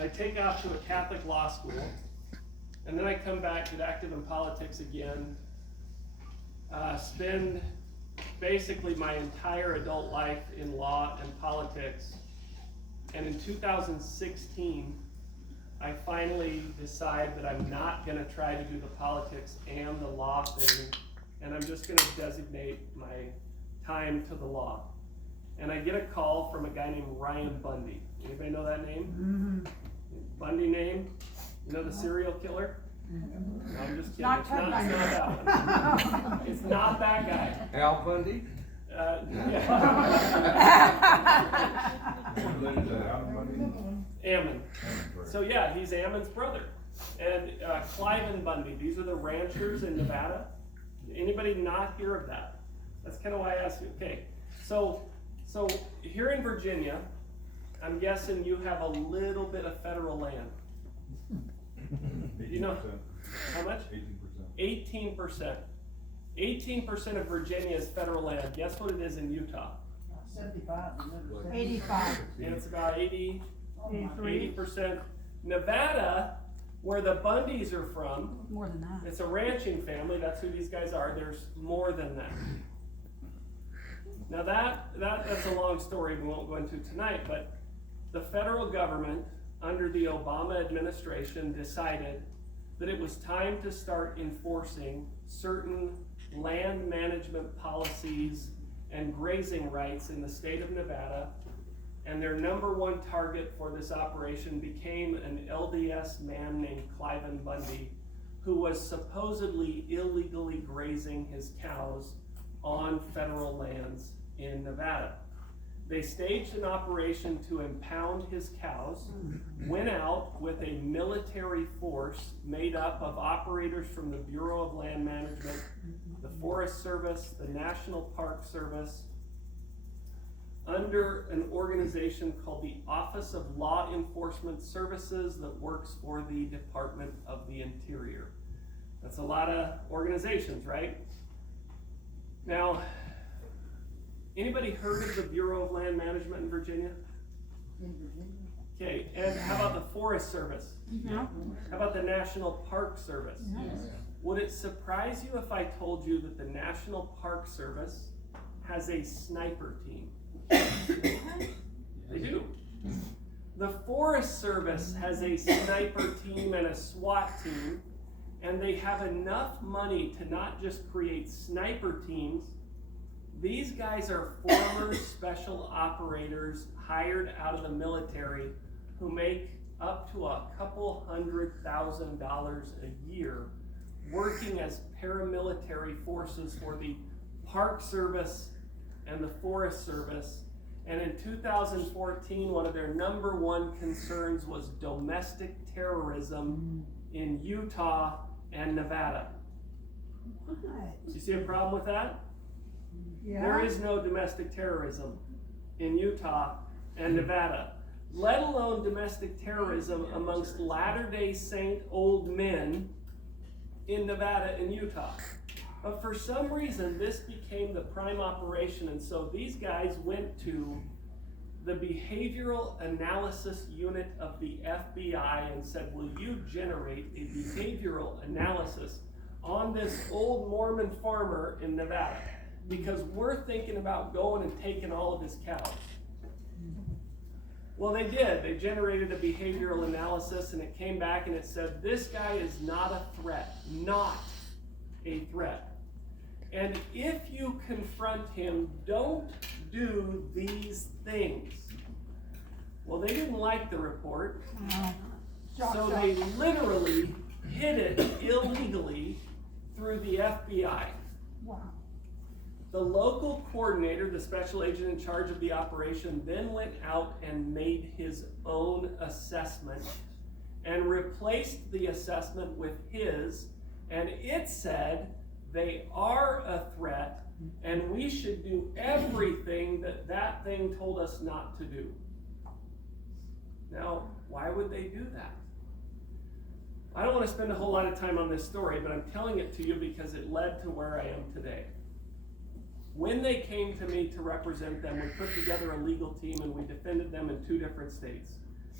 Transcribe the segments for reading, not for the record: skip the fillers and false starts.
I take off to a Catholic law school, and then I come back, get active in politics again, spend basically my entire adult life in law and politics. And in 2016, I finally decide that I'm not gonna try to do the politics and the law thing, and I'm just gonna designate my time to the law. And I get a call from a guy named Ryan Bundy. Anybody know that name? Bundy name? You know the serial killer? No, I'm just kidding. It's not that one. It's not that guy. Al Bundy? Yeah. Ammon. So yeah, he's Ammon's brother. And Cliven Bundy, these are the ranchers in Nevada. Anybody not hear of that? That's kind of why I asked you. Okay, so here in Virginia, I'm guessing you have a little bit of federal land. You know, how much? 18%. 18%. 18% of Virginia is federal land. Guess what it is in Utah? 75. 85. And it's about 80%. Nevada, where the Bundys are from, More than that. it's a ranching family. That's who these guys are. There's more than that. Now that's a long story we won't go into tonight, but the federal government under the Obama administration decided that it was time to start enforcing certain land management policies and grazing rights in the state of Nevada, and their number one target for this operation became an LDS man named Cliven Bundy, who was supposedly illegally grazing his cows on federal lands in Nevada. They staged an operation to impound his cows, went out with a military force made up of operators from the Bureau of Land Management, the Forest Service, the National Park Service, under an organization called the Office of Law Enforcement Services that works for the Department of the Interior. That's a lot of organizations, right? Now, anybody heard of the Bureau of Land Management in Virginia? Okay, and how about the Forest Service? No. How about the National Park Service? Yes. Would it surprise you if I told you that the National Park Service has a sniper team? They do. The Forest Service has a sniper team and a SWAT team, and they have enough money to not just create sniper teams. These guys are former special operators hired out of the military who make up to a couple $100,000 a year working as paramilitary forces for the Park Service and the Forest Service. And in 2014, one of their number one concerns was domestic terrorism in Utah and Nevada. What? Do you see a problem with that? Yeah. There is no domestic terrorism in Utah and Nevada, let alone domestic terrorism amongst Latter-day Saint old men in Nevada and Utah. But for some reason, this became the prime operation, and so these guys went to the Behavioral Analysis Unit of the FBI and said, will you generate a behavioral analysis on this old Mormon farmer in Nevada? Because we're thinking about going and taking all of his cows. Well, they did. They generated a behavioral analysis, and it came back and it said, this guy is not a threat. Not a threat. And if you confront him, don't do these things. Well, they didn't like the report, so they literally hid it illegally through the FBI. Wow. The local coordinator, the special agent in charge of the operation, then went out and made his own assessment and replaced the assessment with his, and it said they are a threat and we should do everything that that thing told us not to do. Now, why would they do that? I don't want to spend a whole lot of time on this story, but I'm telling it to you because it led to where I am today. When they came to me to represent them, we put together a legal team and we defended them in 2 different states.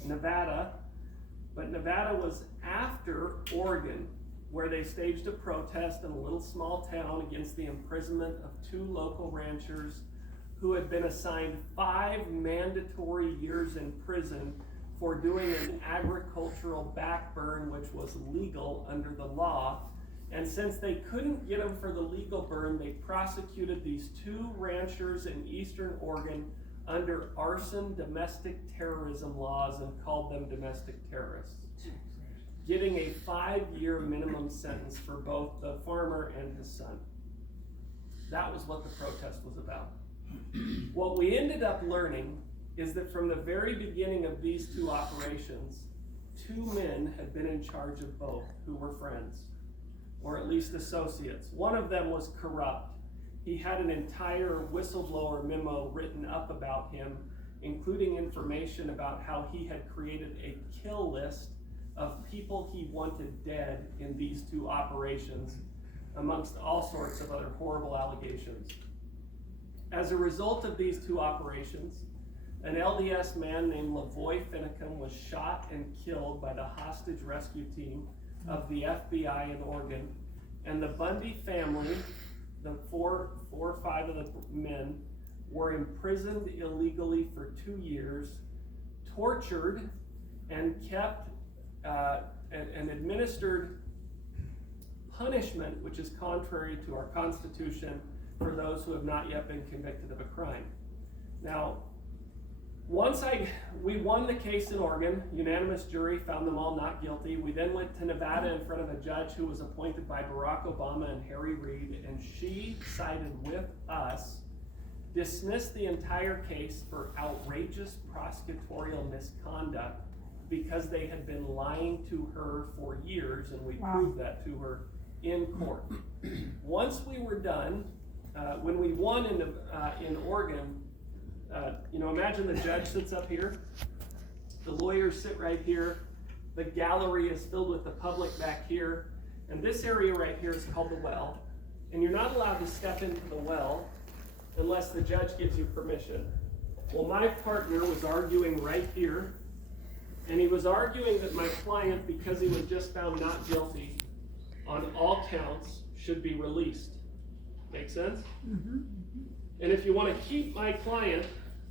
Nevada, But Nevada was after Oregon, where they staged a protest in a little small town against the imprisonment of 2 local ranchers who had been assigned 5 mandatory years in prison for doing an agricultural backburn, which was legal under the law. And since they couldn't get them for the legal burn, they prosecuted these 2 ranchers in eastern Oregon under arson domestic terrorism laws and called them domestic terrorists, getting a 5-year minimum sentence for both the farmer and his son. That was what the protest was about. What we ended up learning is that from the very beginning of these 2 operations, 2 men had been in charge of both who were friends, or at least associates. One of them was corrupt. He had an entire whistleblower memo written up about him, including information about how he had created a kill list of people he wanted dead in these 2 operations, amongst all sorts of other horrible allegations. As a result of these 2 operations, an LDS man named Lavoy Finicum was shot and killed by the hostage rescue team of the FBI in Oregon, and the Bundy family, the 4 or 5 of the men, were imprisoned illegally for 2 years, tortured, and kept and administered punishment, which is contrary to our Constitution, for those who have not yet been convicted of a crime. Now, once we won the case in Oregon, unanimous jury found them all not guilty. We then went to Nevada in front of a judge who was appointed by Barack Obama and Harry Reid, and she sided with us, dismissed the entire case for outrageous prosecutorial misconduct because they had been lying to her for years, and we proved that to her in court. Once we were done, when we won in Oregon, imagine the judge sits up here, the lawyers sit right here, the gallery is filled with the public back here, and this area right here is called the well, and you're not allowed to step into the well unless the judge gives you permission. Well, my partner was arguing right here, and he was arguing that my client, because he was just found not guilty on all counts, should be released. Make sense? Mm-hmm. And if you want to keep my client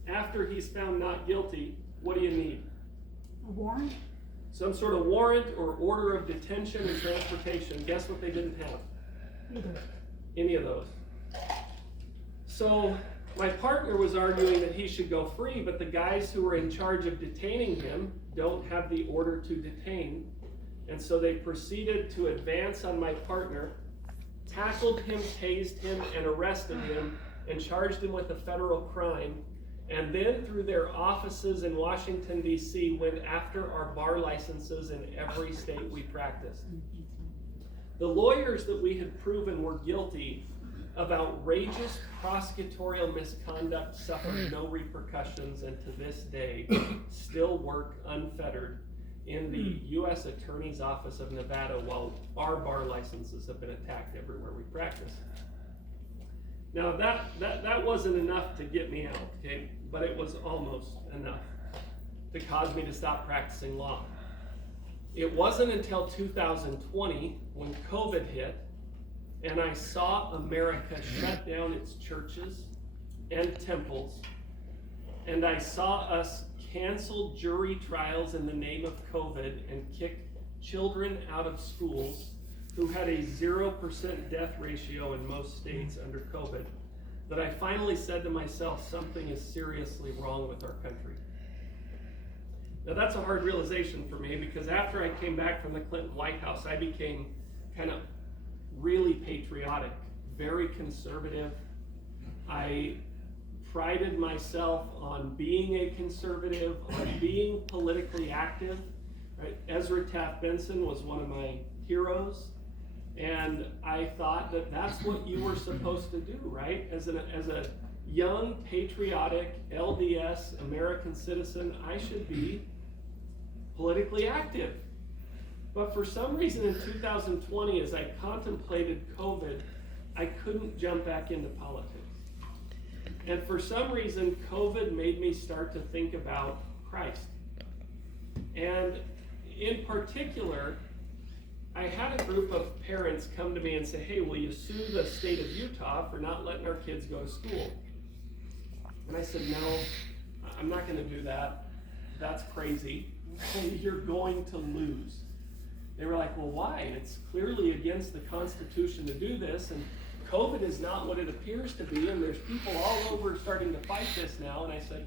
after he's found not guilty, what do you need? A warrant? Some sort of warrant or order of detention and transportation. Guess what they didn't have? Either. Any of those. So my partner was arguing that he should go free, but the guys who were in charge of detaining him don't have the order to detain. And so they proceeded to advance on my partner, tackled him, tased him, and arrested him, and charged him with a federal crime, and then through their offices in Washington, D.C., went after our bar licenses in every state we practiced. The lawyers that we had proven were guilty of outrageous prosecutorial misconduct suffered no repercussions, and to this day still work unfettered in the U.S. Attorney's Office of Nevada, while our bar licenses have been attacked everywhere we practice. Now that wasn't enough to get me out, okay? But it was almost enough to cause me to stop practicing law. It wasn't until 2020 when COVID hit and I saw America shut down its churches and temples, and I saw us cancel jury trials in the name of COVID and kick children out of schools who had a 0% death ratio in most states under COVID, that I finally said to myself, something is seriously wrong with our country. Now that's a hard realization for me, because after I came back from the Clinton White House, I became kind of really patriotic, very conservative. I prided myself on being a conservative, on being politically active. Right? Ezra Taft Benson was one of my heroes, and I thought that that's what you were supposed to do, right? As a young, patriotic, LDS American citizen, I should be politically active. But for some reason in 2020, as I contemplated COVID, I couldn't jump back into politics. And for some reason, COVID made me start to think about Christ. And in particular, I had a group of parents come to me and say, hey, will you sue the state of Utah for not letting our kids go to school? And I said, no, I'm not gonna do that. That's crazy. You're going to lose. They were like, well, why? It's clearly against the Constitution to do this, and COVID is not what it appears to be, and there's people all over starting to fight this now. And I said,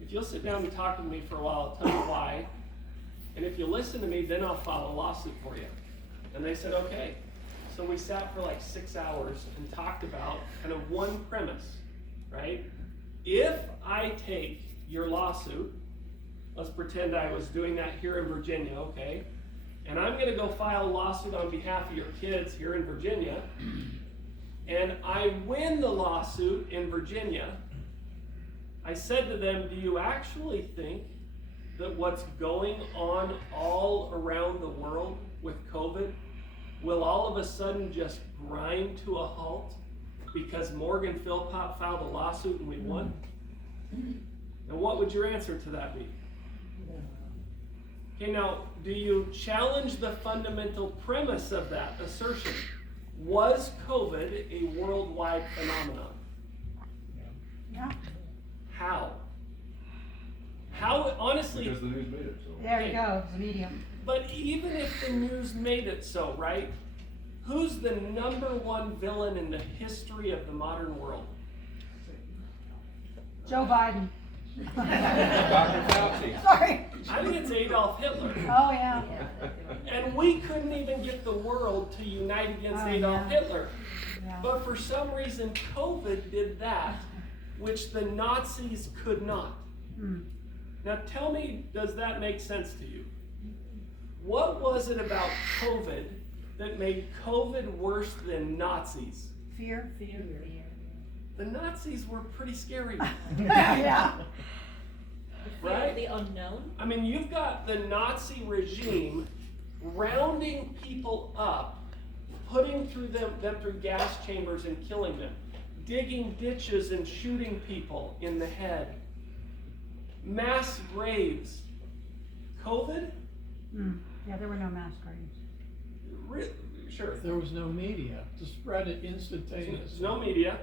if you'll sit down and talk to me for a while, I'll tell you why. And if you listen to me, then I'll file a lawsuit for you. And they said, okay. So we sat for like 6 hours and talked about kind of one premise, right? If I take your lawsuit, let's pretend I was doing that here in Virginia, okay? And I'm gonna go file a lawsuit on behalf of your kids here in Virginia, and I win the lawsuit in Virginia. I said to them, do you actually think that what's going on all around the world with COVID will all of a sudden just grind to a halt because Morgan Philpot filed a lawsuit and we won? And what would your answer to that be? Okay, now, do you challenge the fundamental premise of that assertion? Was COVID a worldwide phenomenon? Yeah. How? How, honestly? Because the news made it so. There you go, the medium. But even if the news made it so, right? Who's the number one villain in the history of the modern world? Joe Biden. Dr. Fauci. Sorry. I think it's Adolf Hitler. Oh, yeah. And we couldn't even get the world to unite against Oh, Adolf yeah. Hitler. Yeah. But for some reason, COVID did that, which the Nazis could not. Hmm. Now tell me, does that make sense to you? What was it about COVID that made COVID worse than Nazis? Fear. The Nazis were pretty scary, Yeah. right? The unknown. I mean, you've got the Nazi regime rounding people up, putting them through gas chambers and killing them, digging ditches and shooting people in the head, mass graves. COVID? Yeah, there were no mass graves. Sure. There was no media to spread it instantaneously. There's no media.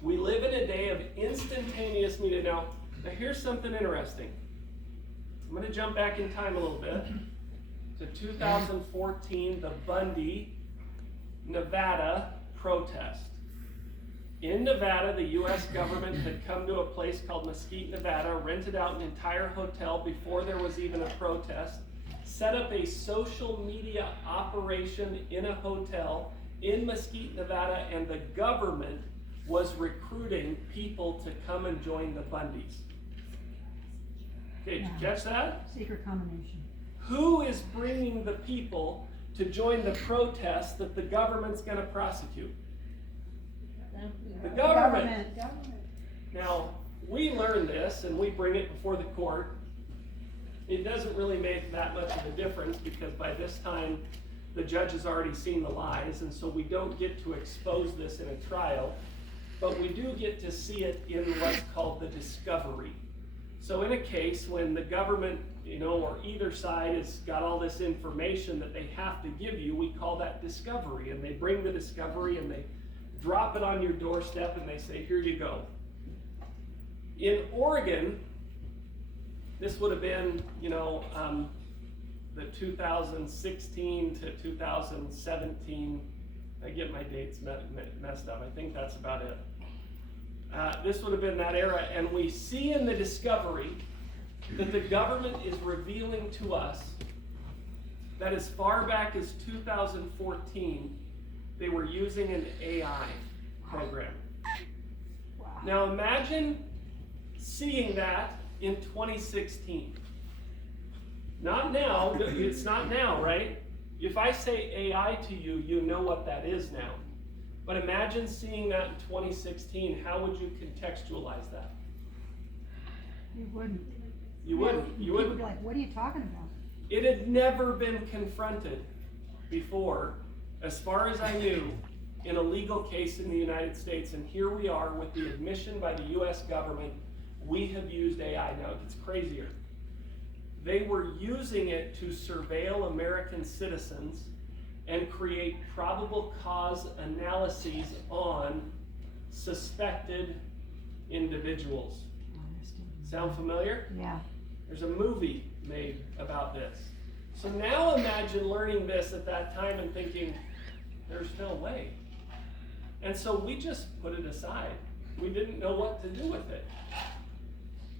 We live in a day of instantaneous media. Now here's something interesting. I'm going to jump back in time a little bit to 2014, the Bundy, Nevada protest. In Nevada, the U.S. government had come to a place called Mesquite, Nevada, rented out an entire hotel before there was even a protest, set up a social media operation in a hotel in Mesquite, Nevada, and the government was recruiting people to come and join the Bundys. Okay, did you catch that? Secret combination. Who is bringing the people to join the protest that the government's going to prosecute? The government. Now, we learn this and we bring it before the court. It doesn't really make that much of a difference because by this time the judge has already seen the lies, and so we don't get to expose this in a trial, but we do get to see it in what's called the discovery. So in a case when the government, or either side has got all this information that they have to give you, we call that discovery, and they bring the discovery and they drop it on your doorstep and they say, here you go. In Oregon, this would have been, the 2016 to 2017, I get my dates messed up, I think that's about it. This would have been that era, and we see in the discovery that the government is revealing to us that as far back as 2014, they were using an AI program. Wow. Now imagine seeing that in 2016. Not now, it's not now, right? If I say AI to you, you know what that is now. But imagine seeing that in 2016, how would you contextualize that? You wouldn't. You wouldn't. You People would wouldn't. be like, what are you talking about? It had never been confronted before, as far as I knew, in a legal case in the United States. And here we are with the admission by the US government, we have used AI. Now it gets crazier. they were using it to surveil American citizens and create probable cause analyses on suspected individuals. Sound familiar? Yeah. There's a movie made about this. So now imagine learning this at that time and thinking, there's no way. And so we just put it aside. We didn't know what to do with it.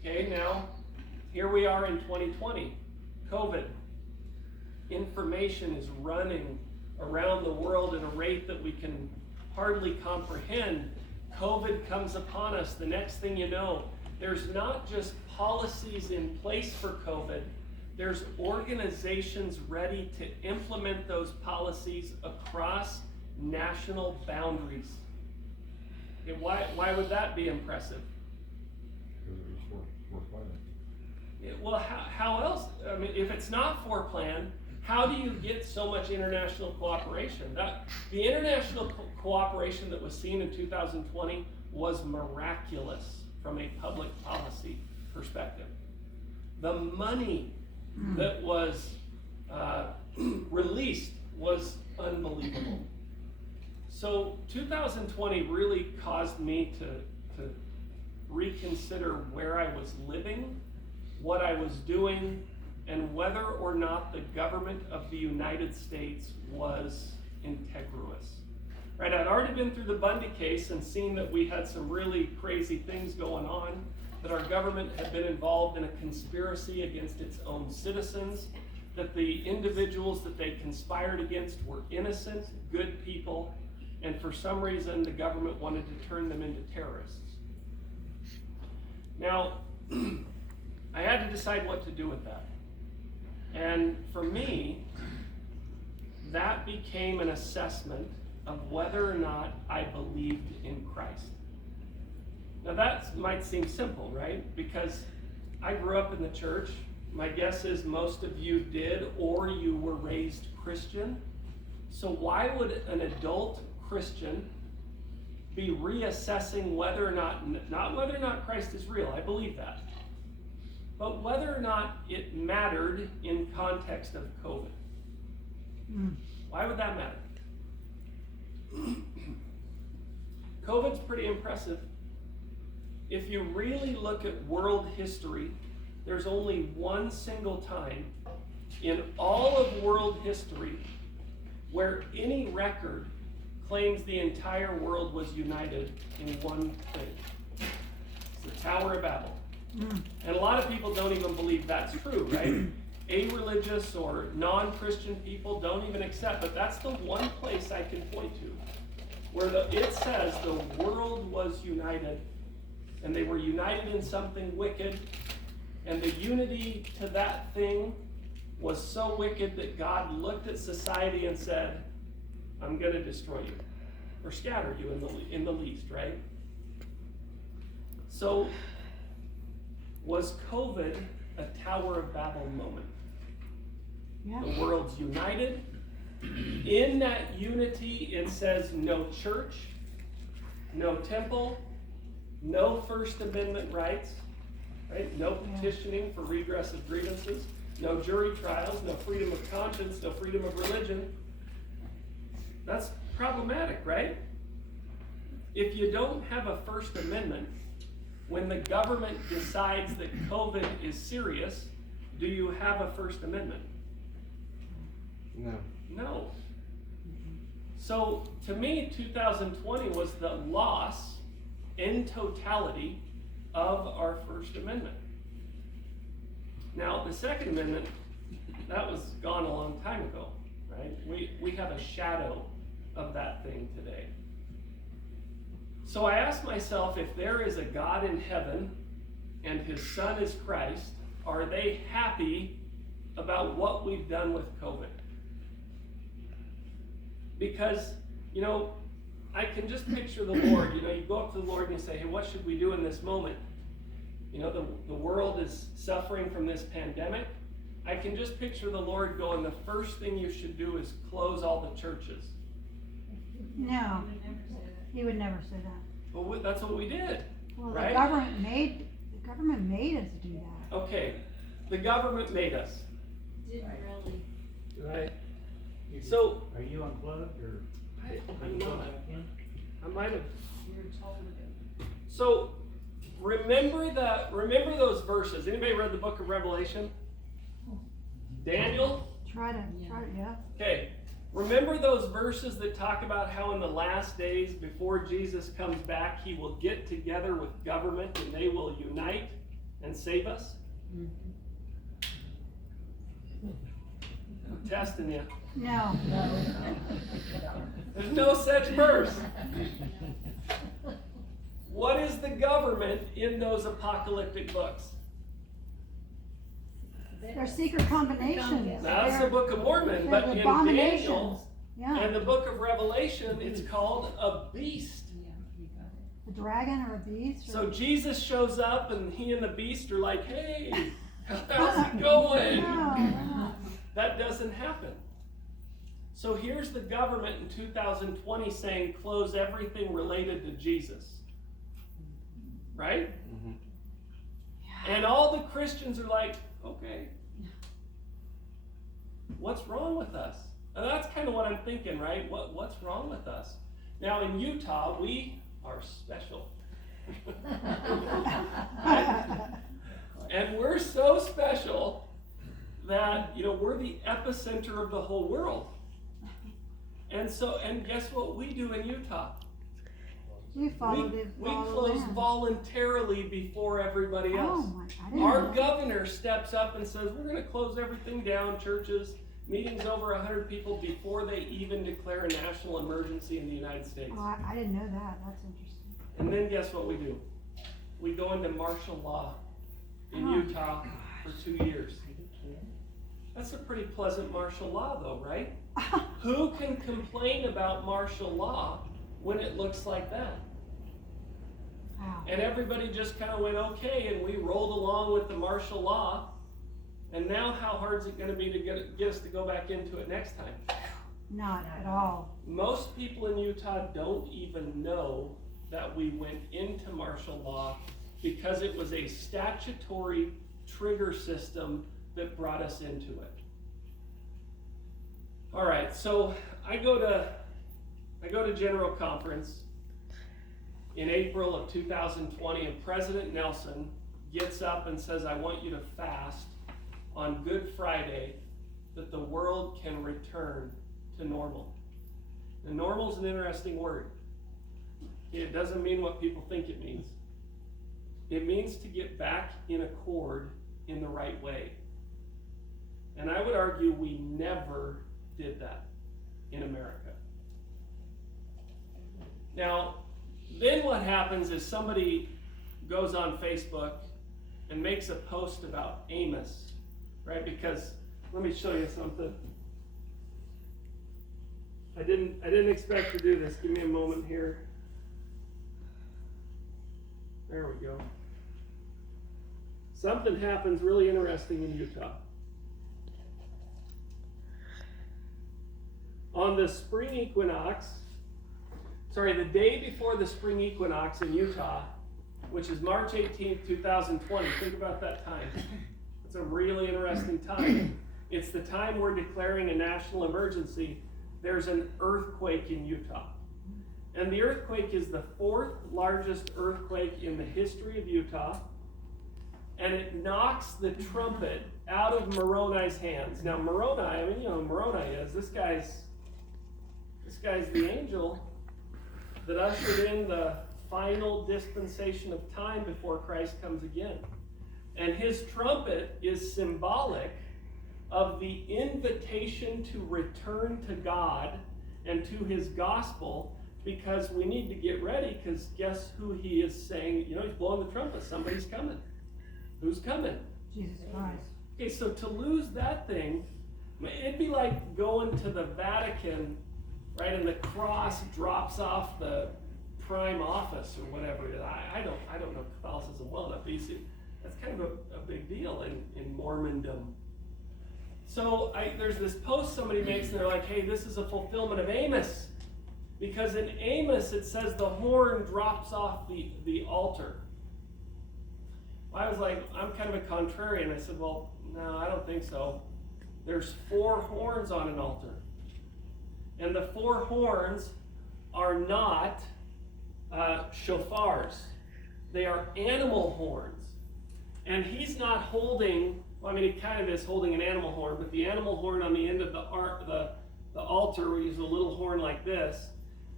Okay, now, here we are in 2020, COVID. Information is running around the world at a rate that we can hardly comprehend. COVID comes upon us. The next thing you know, there's not just policies in place for COVID, there's organizations ready to implement those policies across national boundaries. Okay, why would that be impressive? Because it was for planning. Well, how else? I mean, if it's not for plan, how do you get so much international cooperation? The international cooperation that was seen in 2020 was miraculous from a public policy perspective. The money that was released was unbelievable. So 2020 really caused me to reconsider where I was living, what I was doing, and whether or not the government of the United States was integrous. Right, I'd already been through the Bundy case and seen that we had some really crazy things going on, that our government had been involved in a conspiracy against its own citizens, that the individuals that they conspired against were innocent, good people, and for some reason the government wanted to turn them into terrorists. Now, I had to decide what to do with that. And for me, that became an assessment of whether or not I believed in Christ. Now that might seem simple, right? Because I grew up in the church. My guess is most of you did, or you were raised Christian. So why would an adult Christian be reassessing whether or not whether or not Christ is real? I believe that. But whether or not it mattered in context of COVID. Why would that matter? COVID's pretty impressive. If you really look at world history, there's only one single time in all of world history where any record claims the entire world was united in one thing. It's the Tower of Babel. And a lot of people don't even believe that's true, right? A-religious or non-Christian people don't even accept, but that's the one place I can point to where it says the world was united, and they were united in something wicked, and the unity to that thing was so wicked that God looked at society and said, I'm going to destroy you, or scatter you in the least, right? So, was COVID a Tower of Babel moment? Yeah. The world's united. In that unity, it says no church, no temple, no First Amendment rights, right? No petitioning for redress of grievances, no jury trials, no freedom of conscience, no freedom of religion. That's problematic, right? If you don't have a First Amendment, when the government decides that COVID is serious, do you have a First Amendment? No. No. So, to me, 2020 was the loss in totality of our First Amendment. Now, the Second Amendment, that was gone a long time ago, right? We have a shadow of that thing today. So I asked myself, if there is a God in heaven and his son is Christ, are they happy about what we've done with COVID? Because, I can just picture the Lord. You go up to the Lord and you say, hey, what should we do in this moment? The world is suffering from this pandemic. I can just picture the Lord going, the first thing you should do is close all the churches. No, he would never say that. But that's what we did. Well, right? the government made us do that. Okay, The government made us. Didn't really. Right? You just- So, Are you unplugged or? I'm not. I might have. You're told to. So, remember those verses. Anybody read the book of Revelation? Daniel? Try to, yeah. Okay. Remember those verses that talk about how in the last days, before Jesus comes back, he will get together with government and they will unite and save us? I'm testing you. No. There's no such verse. What is the government in those apocalyptic books? They're secret combinations. Now, that's the They're- Book of Mormon, they're but in abominations. Daniel Yeah, and the Book of Revelation, it's called a beast. Yeah, you got it. a dragon or a beast. Or... So Jesus shows up and he and the beast are like, hey, how's it going? No. That doesn't happen. So here's the government in 2020 saying close everything related to Jesus. Right? And all the Christians are like, okay, what's wrong with us? And that's kind of what I'm thinking, right? What's wrong with us? Now in Utah, we are special. Right? And we're so special that, we're the epicenter of the whole world. And guess what we do in Utah? We followed it. We close voluntarily before everybody else. Oh my, I didn't Our know. governor steps up and says, we're going to close everything down, churches, meetings over 100 people before they even declare a national emergency in the United States. Oh, I didn't know that. That's interesting. And then guess what we do? We go into martial law in Oh. Utah for 2 years. That's a pretty pleasant martial law though, right? Who can complain about martial law when it looks like that? Wow. And everybody just kind of went okay, and we rolled along with the martial law. And now how hard is it going to be to get us to go back into it next time? Not at all. Most people in Utah don't even know that we went into martial law because it was a statutory trigger system that brought us into it. All right, so I go to General Conference in April of 2020, and President Nelson gets up and says, I want you to fast on Good Friday that the world can return to normal. And normal is an interesting word. It doesn't mean what people think it means. It means to get back in accord in the right way. And I would argue we never did that in America. Now, then what happens is somebody goes on Facebook and makes a post about Amos, right? Because, let me show you something. I didn't expect to do this. Give me a moment here. There we go. Something happens really interesting in Utah. On the spring equinox, the day before the spring equinox in Utah, which is March 18th, 2020, think about that time. It's a really interesting time. It's the time we're declaring a national emergency. There's an earthquake in Utah. And the earthquake is the 4th largest earthquake in the history of Utah. And it knocks the trumpet out of Moroni's hands. Now Moroni, you know who Moroni is. This guy's the angel that ushered in the final dispensation of time before Christ comes again. And his trumpet is symbolic of the invitation to return to God and to his gospel, because we need to get ready, because guess who he is saying, he's blowing the trumpet, somebody's coming. Who's coming? Jesus Christ. Okay, so to lose that thing, it'd be like going to the Vatican, right, and the cross drops off the prime office or whatever it is. I don't know Catholicism well enough, but you see, that's kind of a big deal in Mormondom. So there's this post somebody makes, and they're like, hey, this is a fulfillment of Amos. Because in Amos, it says the horn drops off the altar. I was like, I'm kind of a contrarian. I said, well, no, I don't think so. There's 4 horns on an altar. And the 4 horns are not shofars. They are animal horns. And he's not holding, well, I mean, he kind of is holding an animal horn, but the animal horn on the end of the altar, we use a little horn like this,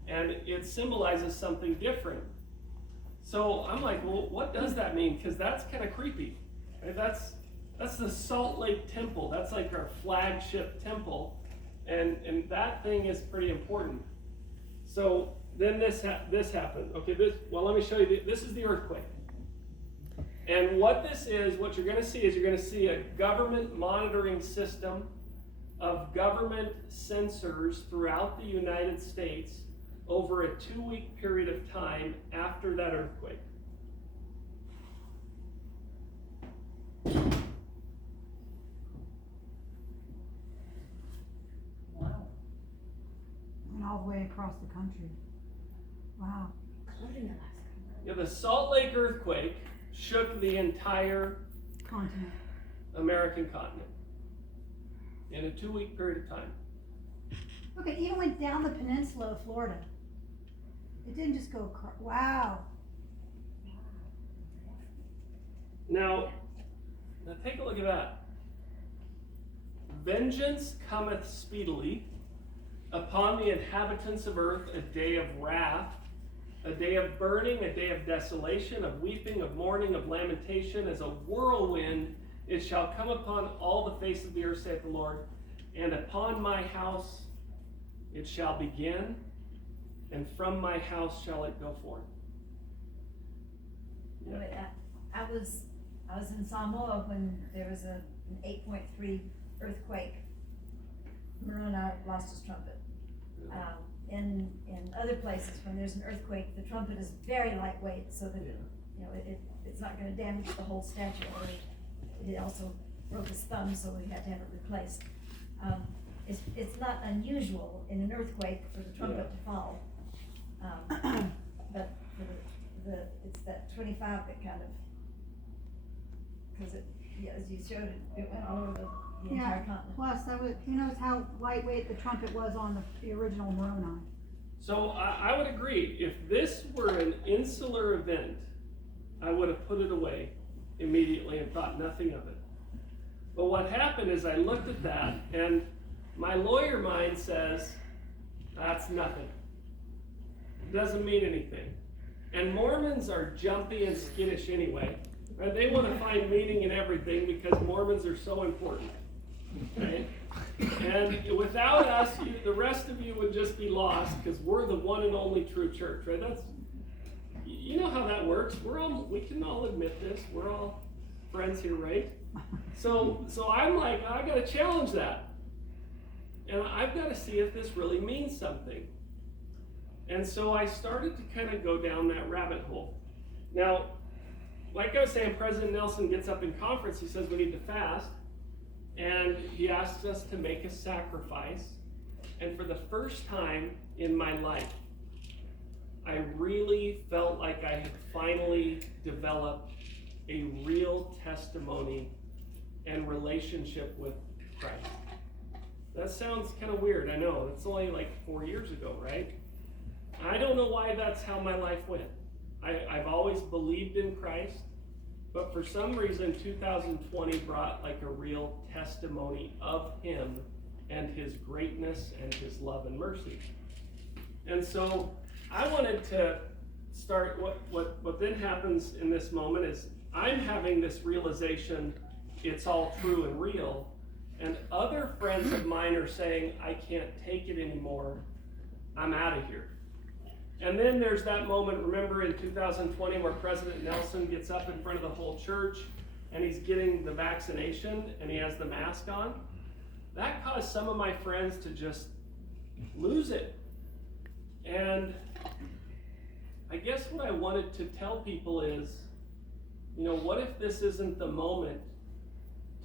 and it symbolizes something different. So I'm like, well, what does that mean? Because that's kind of creepy. Right? That's the Salt Lake Temple. That's like our flagship temple. And that thing is pretty important. So then this happened. Okay, let me show you. This is the earthquake. And what this is, what you're going to see is you're going to see a government monitoring system of government sensors throughout the United States over a 2-week period of time after that earthquake. Wow. Went all the way across the country. Wow. Including Alaska. Yeah, the Salt Lake earthquake shook the entire Continent. American continent in a 2-week period of time. Okay, even went down the peninsula of Florida. It didn't just go across. Wow. Now take a look at that. Vengeance cometh speedily upon the inhabitants of earth, a day of wrath, a day of burning, a day of desolation, of weeping, of mourning, of lamentation, as a whirlwind it shall come upon all the face of the earth, saith the Lord, and upon my house it shall begin, and from my house shall it go forth. Yeah. Wait, I was in Samoa when there was an 8.3 earthquake. Moroni lost his trumpet. In other places, when there's an earthquake, the trumpet is very lightweight, so that it's not going to damage the whole statue. Or it also broke his thumb, so we had to have it replaced. It's not unusual in an earthquake for the trumpet to fall, but for it's that 25 that kind of, because as you showed it went all over the entire continent. Plus, who knows how lightweight the trumpet was on the original Moroni. So I would agree. If this were an insular event, I would have put it away immediately and thought nothing of it. But what happened is I looked at that, and my lawyer mind says, that's nothing. It doesn't mean anything. And Mormons are jumpy and skittish anyway. Right? They want to find meaning in everything because Mormons are so important. Right? And without us, the rest of you would just be lost because we're the one and only true church, right? You know how that works. We can all admit this. We're all friends here, right? So I'm like, I got to challenge that. And I've got to see if this really means something. And so I started to kind of go down that rabbit hole. Now, like I was saying, President Nelson gets up in conference, he says we need to fast. And he asks us to make a sacrifice. And for the first time in my life, I really felt like I had finally developed a real testimony and relationship with Christ. That sounds kind of weird, I know. It's only like 4 years ago, right? I don't know why that's how my life went. I've always believed in Christ. But for some reason, 2020 brought like a real testimony of him and his greatness and his love and mercy. And so I wanted to start, what then happens in this moment is I'm having this realization it's all true and real. And other friends of mine are saying, I can't take it anymore. I'm out of here. And then there's that moment, remember in 2020 where President Nelson gets up in front of the whole church and he's getting the vaccination and he has the mask on? That caused some of my friends to just lose it. And I guess what I wanted to tell people is, what if this isn't the moment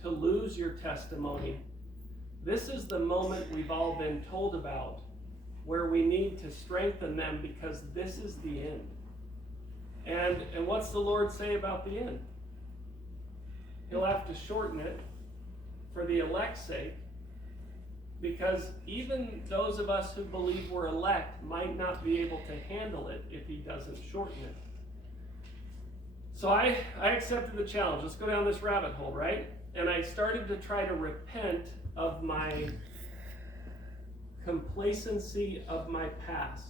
to lose your testimony? This is the moment we've all been told about, where we need to strengthen them because this is the end. And what's the Lord say about the end? he'll have to shorten it for the elect's sake, because even those of us who believe we're elect might not be able to handle it if he doesn't shorten it. So I accepted the challenge. Let's go down this rabbit hole, right? And I started to try to repent of my complacency of my past.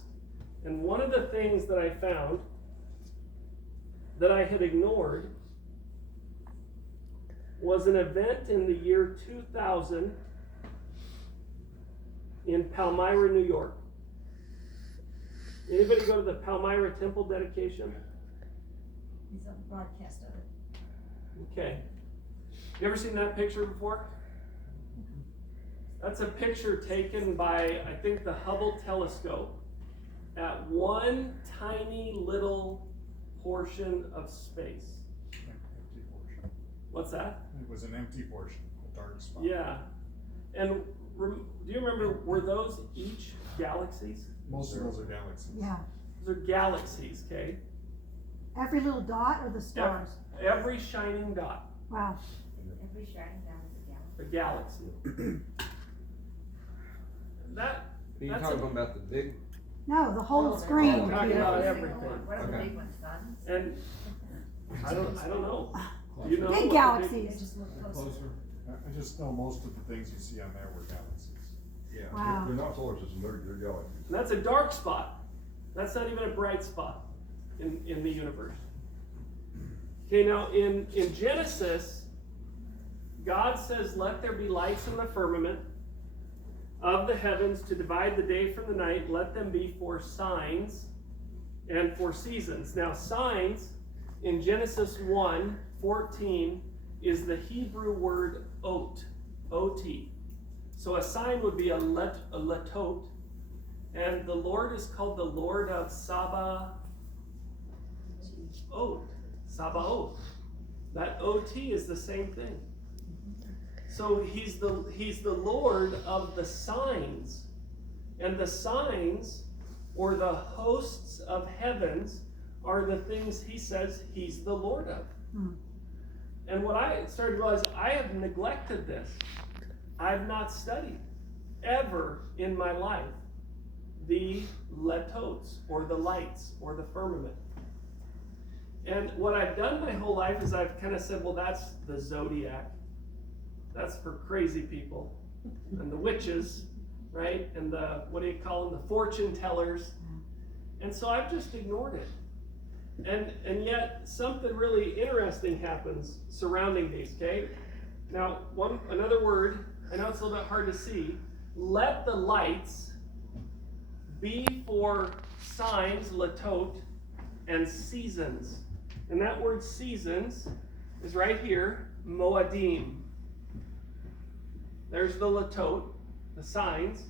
And one of the things that I found that I had ignored was an event in the year 2000 in Palmyra, New York. Anybody go to the Palmyra Temple dedication? He's on the broadcast of it. Okay. You ever seen that picture before? That's a picture taken by, I think, the Hubble telescope at one tiny little portion of space. Empty portion. What's that? It was an empty portion, a dark spot. Yeah. And do you remember, were those each galaxies? Most of those are galaxies. Yeah. Those are galaxies, okay? Every little dot or the stars? Every shining dot, Wow. Every shining down is a galaxy. a galaxy. Are you That's talking a- about the big? No, the whole Oh, screen. I'm talking about Yeah. everything. What are the Okay. big ones, buttons? And I don't know. Do you know? Big what the They galaxies. just look closer. I just know most of the things you see on there were galaxies. Yeah. Wow. They're not solar systems, they're galaxies. And that's a dark spot. That's not even a bright spot in the universe. Okay, now in Genesis, God says, let there be lights in the firmament of the heavens to divide the day from the night. Let them be for signs and for seasons. Now, signs in Genesis 1:14 is the Hebrew word ot, O-T. So a sign would be a letot, and the Lord is called the Lord of Sabaoth. Sabaoth. That O-T is the same thing. So he's the Lord of the signs. And the signs, or the hosts of heavens, are the things he says he's the Lord of. And what I started to realize, I have neglected this. I've not studied ever in my life the letotes, or the lights, or the firmament. And what I've done my whole life is I've kind of said, well, that's the zodiac. That's for crazy people. And the witches, right? And the, what do you call them? The fortune tellers. And so I've just ignored it. And yet something really interesting happens surrounding these, okay? Now, another word, I know it's a little bit hard to see. Let the lights be for signs, letot, and seasons. And that word seasons is right here, moadim. There's the letot, the signs.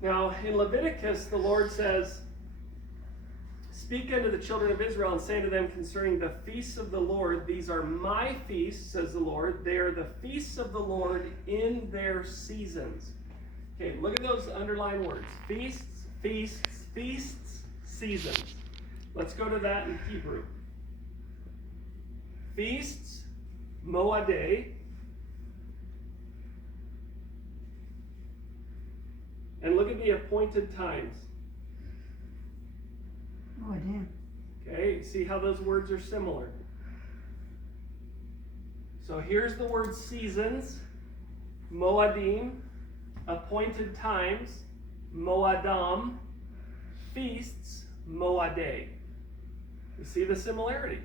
Now, in Leviticus, the Lord says, speak unto the children of Israel and say to them concerning the feasts of the Lord, these are my feasts, says the Lord. They are the feasts of the Lord in their seasons. Okay, look at those underlined words. Feasts, feasts, feasts, seasons. Let's go to that in Hebrew. Feasts, moadeh. And look at the appointed times. Oh, damn. Okay, see how those words are similar. So here's the word seasons, moadim, appointed times, moadam, feasts, moadeh. You see the similarity?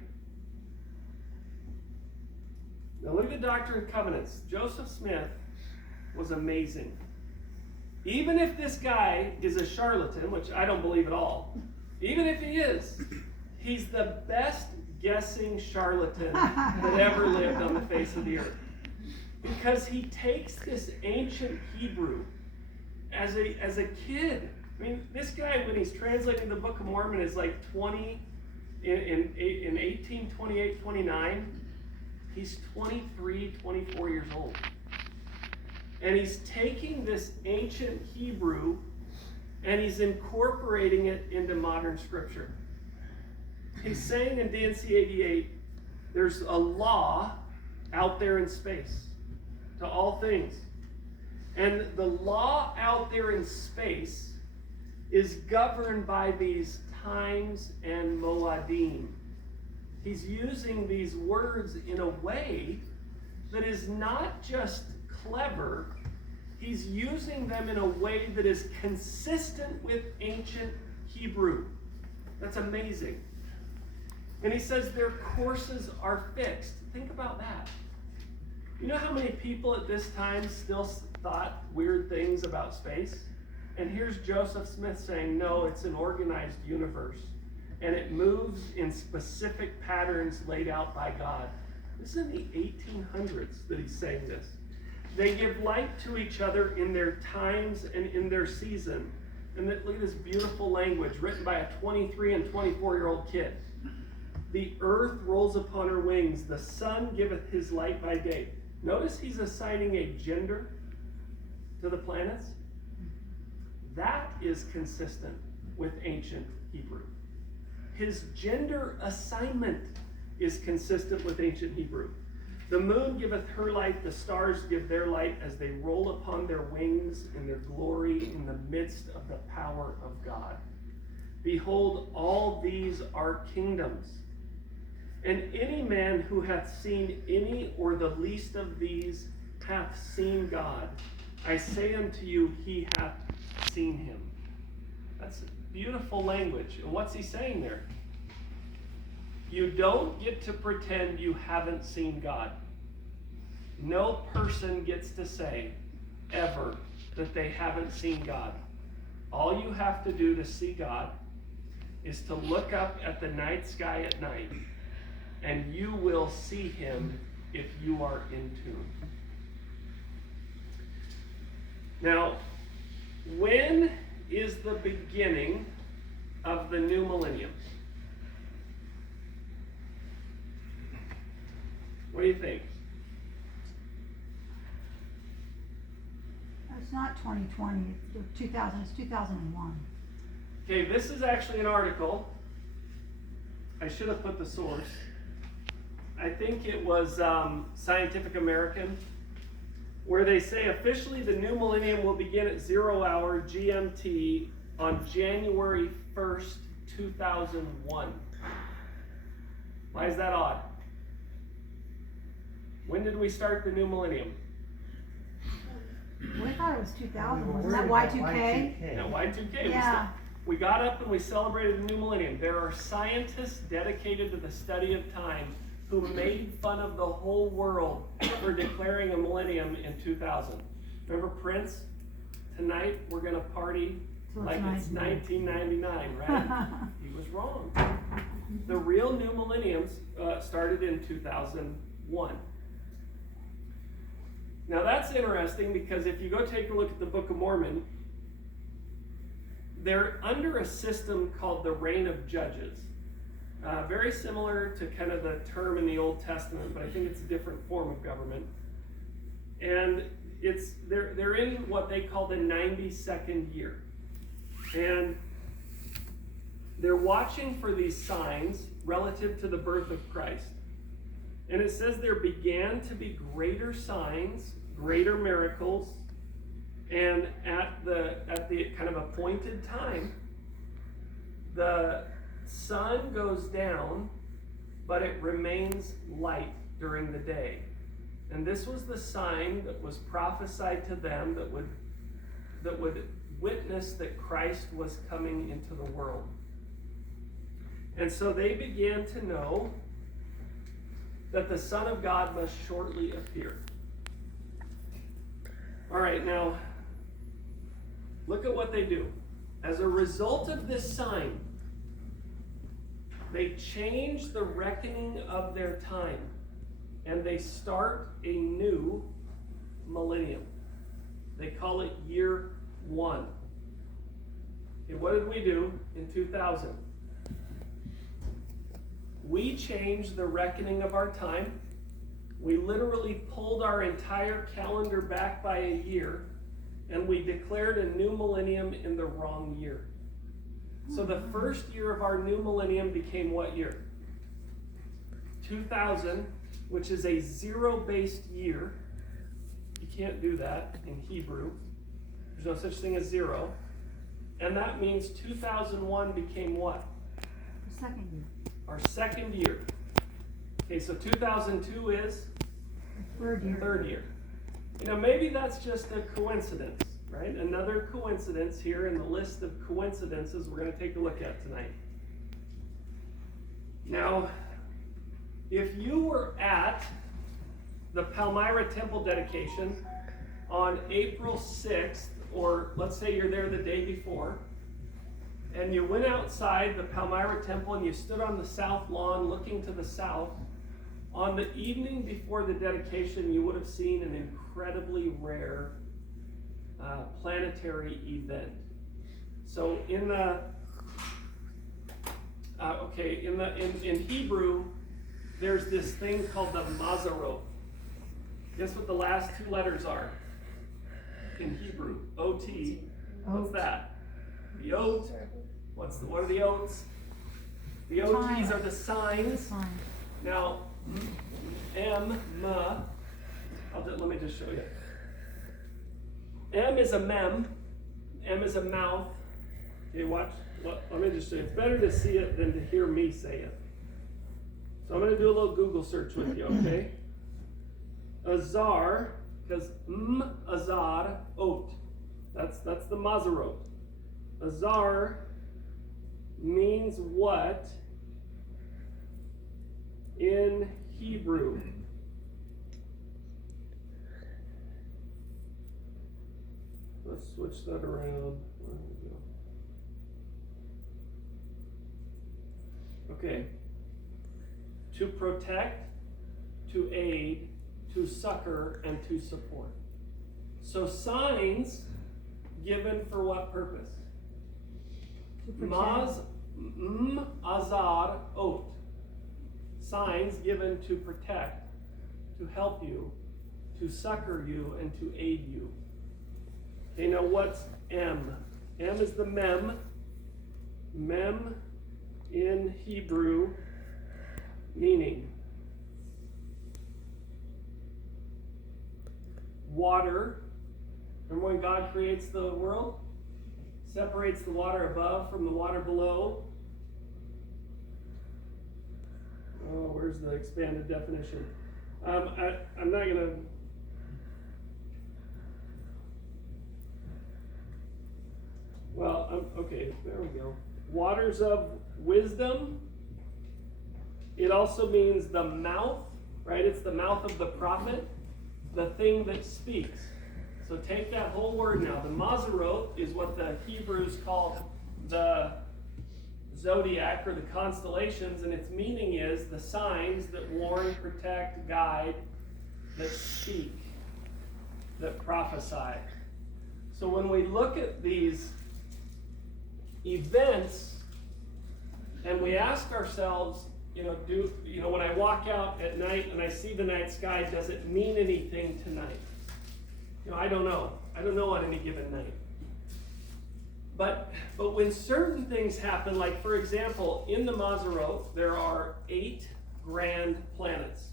Now look at the Doctrine and Covenants. Joseph Smith was amazing. Even if this guy is a charlatan, which I don't believe at all, even if he is, he's the best guessing charlatan that ever lived on the face of the earth. Because he takes this ancient Hebrew as a kid. I mean, this guy, when he's translating the Book of Mormon, is like 20, in 1828, 29. He's 23, 24 years old. And he's taking this ancient Hebrew and he's incorporating it into modern scripture. He's saying in D&C 88, There's a law out there in space to all things. And the law out there in space is governed by these times and moadim. He's using these words in a way that is not just clever, he's using them in a way that is consistent with ancient Hebrew. That's amazing. And he says their courses are fixed. Think about that. You know how many people at this time still thought weird things about space? And here's Joseph Smith saying, no, it's an organized universe. And it moves in specific patterns laid out by God. This is in the 1800s that he's saying this. They give light to each other in their times and in their season. And look at this beautiful language written by a 23 and 24-year-old kid. The earth rolls upon her wings. The sun giveth his light by day. Notice he's assigning a gender to the planets. That is consistent with ancient Hebrew. His gender assignment is consistent with ancient Hebrew. The moon giveth her light, the stars give their light as they roll upon their wings in their glory in the midst of the power of God. Behold, all these are kingdoms. And any man who hath seen any or the least of these hath seen God. I say unto you, he hath seen him. That's beautiful language. And what's he saying there? You don't get to pretend you haven't seen God. No person gets to say ever that they haven't seen God. All you have to do to see God is to look up at the night sky at night, and you will see him if you are in tune. Now, when is the beginning of the new millennium? What do you think? It's not 2020, it's 2000, it's 2001. Okay, this is actually an article. I should have put the source. I think it was Scientific American, where they say officially the new millennium will begin at 0 hour GMT on January 1st, 2001. Why is that odd? When did we start the new millennium? We thought it was 2000, We were wasn't that worried Y2K? about Y2K. No, Y2K. Yeah. We got up and we celebrated the new millennium. There are scientists dedicated to the study of time who made fun of the whole world for declaring a millennium in 2000. Remember Prince? Tonight we're going to party So like it's 1999, right? He was wrong. The real new millenniums started in 2001. Now that's interesting because if you go take a look at the Book of Mormon, they're under a system called the reign of judges. Very similar to kind of the term in the Old Testament, but I think it's a different form of government. And they're in what they call the 92nd year. And they're watching for these signs relative to the birth of Christ. And it says there began to be greater signs, greater miracles, and at the kind of appointed time, the sun goes down, but it remains light during the day. And this was the sign that was prophesied to them that would witness that Christ was coming into the world. And so they began to know that the Son of God must shortly appear. All right, now, look at what they do. As a result of this sign, they change the reckoning of their time, and they start a new millennium. They call it year 1. And what did we do in 2000? We changed the reckoning of our time. We literally pulled our entire calendar back by a year, and we declared a new millennium in the wrong year. So the first year of our new millennium became what year? 2000, which is a zero-based year. You can't do that in Hebrew. There's no such thing as zero. And that means 2001 became what? The second year. Our second year. Okay, so 2002 is? Third year. Third year. You know, maybe that's just a coincidence, right? Another coincidence here in the list of coincidences we're going to take a look at tonight. Now, if you were at the Palmyra Temple dedication on April 6th, or let's say you're there the day before, and you went outside the Palmyra Temple and you stood on the south lawn looking to the south, on the evening before the dedication, you would have seen an incredibly rare planetary event. So in the in Hebrew, there's this thing called the Mazarot. Guess what the last two letters are in Hebrew? O-T. What's that? The oat. What are the oats? The O-Ts are the signs. Fine. Now, let me just show you. M is a mem. M is a mouth. Okay, watch. Let me just show you. It's better to see it than to hear me say it. So I'm going to do a little Google search with you, okay? Azar, because azar, oat. That's the Mazarot. Azar means what in Hebrew? Let's switch that around. Where did we go? Okay. To protect, to aid, to succor, and to support. So signs given for what purpose? Azar, ot. Signs given to protect, to help you, to succor you, and to aid you. Okay, now what's M? M is the mem. Mem in Hebrew, meaning water. Remember when God creates the world? Separates the water above from the water below. Oh, where's the expanded definition? I'm not going to... Well, okay, there we go. Waters of wisdom. It also means the mouth, right? It's the mouth of the prophet, the thing that speaks. So take that whole word now. The Mazarot is what the Hebrews call the zodiac or the constellations, and its meaning is the signs that warn, protect, guide, that speak, that prophesy. So when we look at these events and we ask ourselves, when I walk out at night and I see the night sky, does it mean anything tonight? I don't know. I don't know on any given night. But when certain things happen, like for example, in the Mazarot, there are 8 grand planets.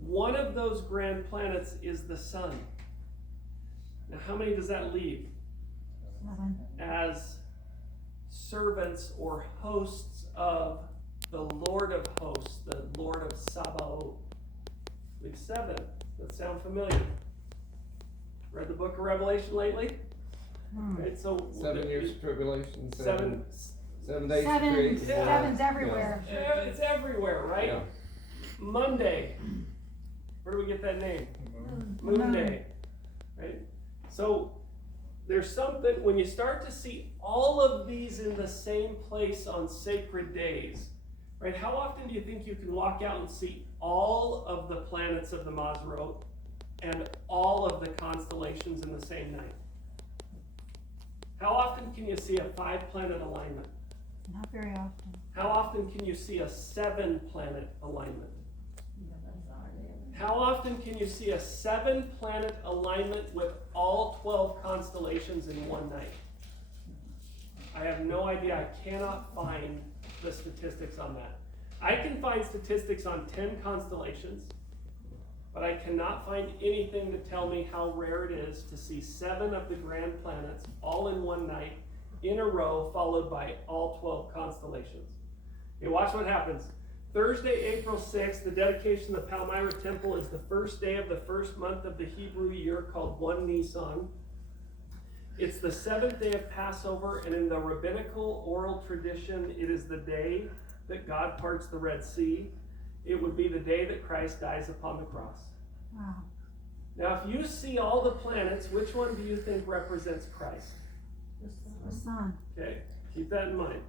One of those grand planets is the sun. Now, how many does that leave? 7. As servants or hosts of the Lord of hosts, the Lord of Sabaoth. Leave 7. Does that sound familiar? Read the book of Revelation lately? Right, so 7 years of tribulation, 7 days Seven, to create the world. seven's everywhere. Yeah, it's everywhere, right? Yeah. Monday. Where do we get that name? Moon Day. Right? So there's something, when you start to see all of these in the same place on sacred days, right? How often do you think you can walk out and see all of the planets of the Mazarot and all of the constellations in the same night? How often can you see a 5-planet alignment? Not very often. How often can you see a 7-planet alignment? How often can you see a 7-planet alignment with all 12 constellations in one night? I have no idea. I cannot find the statistics on that. I can find statistics on 10 constellations, but I cannot find anything to tell me how rare it is to see 7 of the grand planets all in one night in a row, followed by all 12 constellations. Okay, watch what happens. Thursday, April 6th, the dedication of the Palmyra Temple is the first day of the first month of the Hebrew year called 1 Nisan. It's the 7th day of Passover, and in the rabbinical oral tradition, it is the day that God parts the Red Sea. It would be the day that Christ dies upon the cross. Wow. Now, if you see all the planets, which one do you think represents Christ? The sun. Okay, keep that in mind.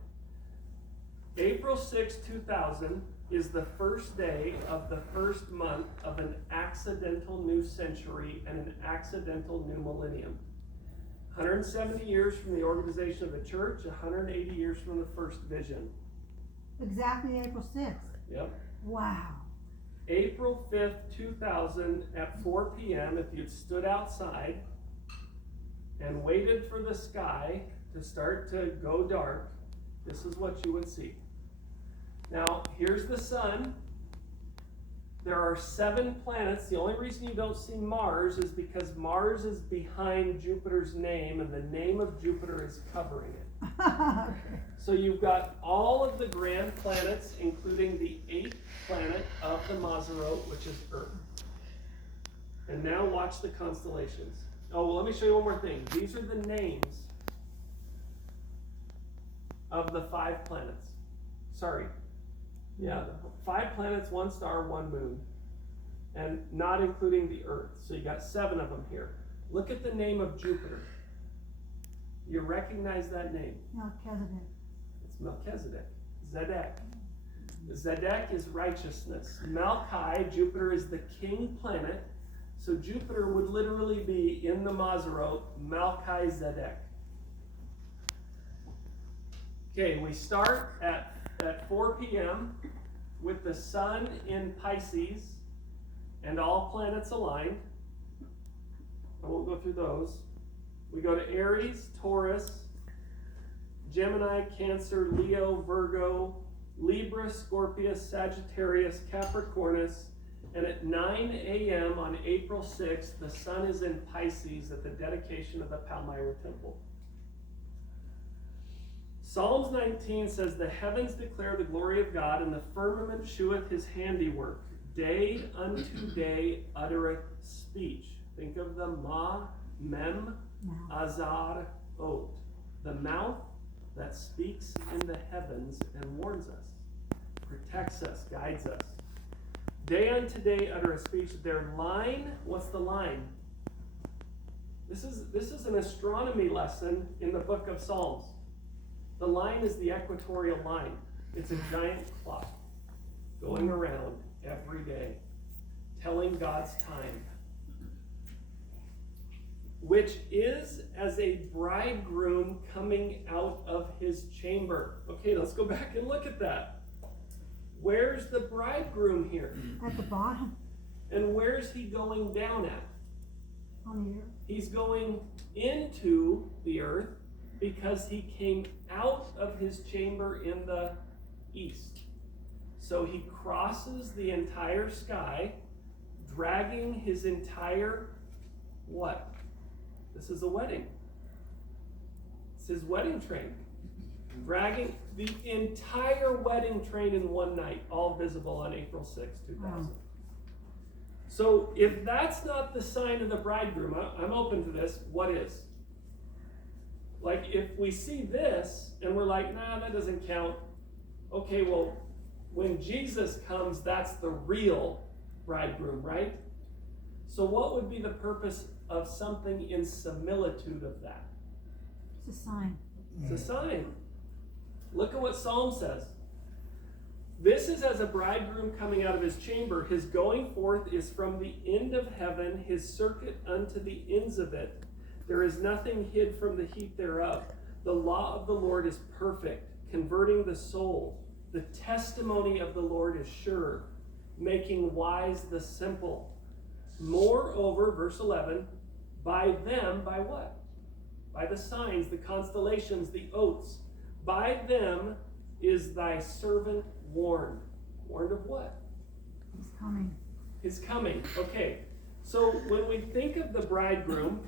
April 6, 2000 is the first day of the first month of an accidental new century and an accidental new millennium. 170 years from the organization of the church, 180 years from the first vision. Exactly April 6th. Yep. Wow. April 5th, 2000 at 4 p.m., if you'd stood outside and waited for the sky to start to go dark, this is what you would see. Now, here's the sun. There are 7 planets. The only reason you don't see Mars is because Mars is behind Jupiter's name, and the name of Jupiter is covering it. Okay. So you've got all of the grand planets, including the 8th planet of the Mazzaroth, which is Earth. And now watch the constellations. Oh, well, let me show you one more thing. These are the names of the 5 planets. Sorry. Yeah, 5 planets, 1 star, 1 moon. And not including the Earth. So you got 7 of them here. Look at the name of Jupiter. You recognize that name. Melchizedek. It's Melchizedek. Zedek. Zedek is righteousness. Malchi, Jupiter is the king planet. So Jupiter would literally be in the Mazzaroth, Melchizedek. Okay, we start at 4 p.m. with the sun in Pisces and all planets aligned. I won't go through those. We go to Aries, Taurus, Gemini, Cancer, Leo, Virgo, Libra, Scorpius, Sagittarius, Capricornus, and at 9 a.m. on April 6th, the sun is in Pisces at the dedication of the Palmyra Temple. Psalms 19 says, "The heavens declare the glory of God, and the firmament sheweth his handiwork. Day unto day uttereth speech." Think of the ma, mem, azar, ot. The mouth that speaks in the heavens and warns us, protects us, guides us. Day unto day uttereth speech. Their line, what's the line? This is an astronomy lesson in the book of Psalms. The line is the equatorial line. It's a giant clock going around every day, telling God's time, which is as a bridegroom coming out of his chamber. Okay, let's go back and look at that. Where's the bridegroom here? At the bottom. And where's he going down at? On the earth. He's going into the earth because he came out of his chamber in the east. So he crosses the entire sky, dragging his entire what? This is a wedding. It's his wedding train. Dragging the entire wedding train in one night, all visible on April 6, 2000. Wow. So if that's not the sign of the bridegroom, I'm open to this, what is? Like if we see this and we're like, nah, that doesn't count. Okay, well, when Jesus comes, that's the real bridegroom, right? So what would be the purpose of something in similitude of that? It's a sign. It's a sign. Look at what Psalm says. This is as a bridegroom coming out of his chamber. His going forth is from the end of heaven, his circuit unto the ends of it. There is nothing hid from the heat thereof. The law of the Lord is perfect, converting the soul. The testimony of the Lord is sure, making wise the simple. Moreover, verse 11, by them, by what? By the signs, the constellations, the oaths. By them is thy servant warned. Warned of what? He's coming. His coming. Okay. So when we think of the bridegroom,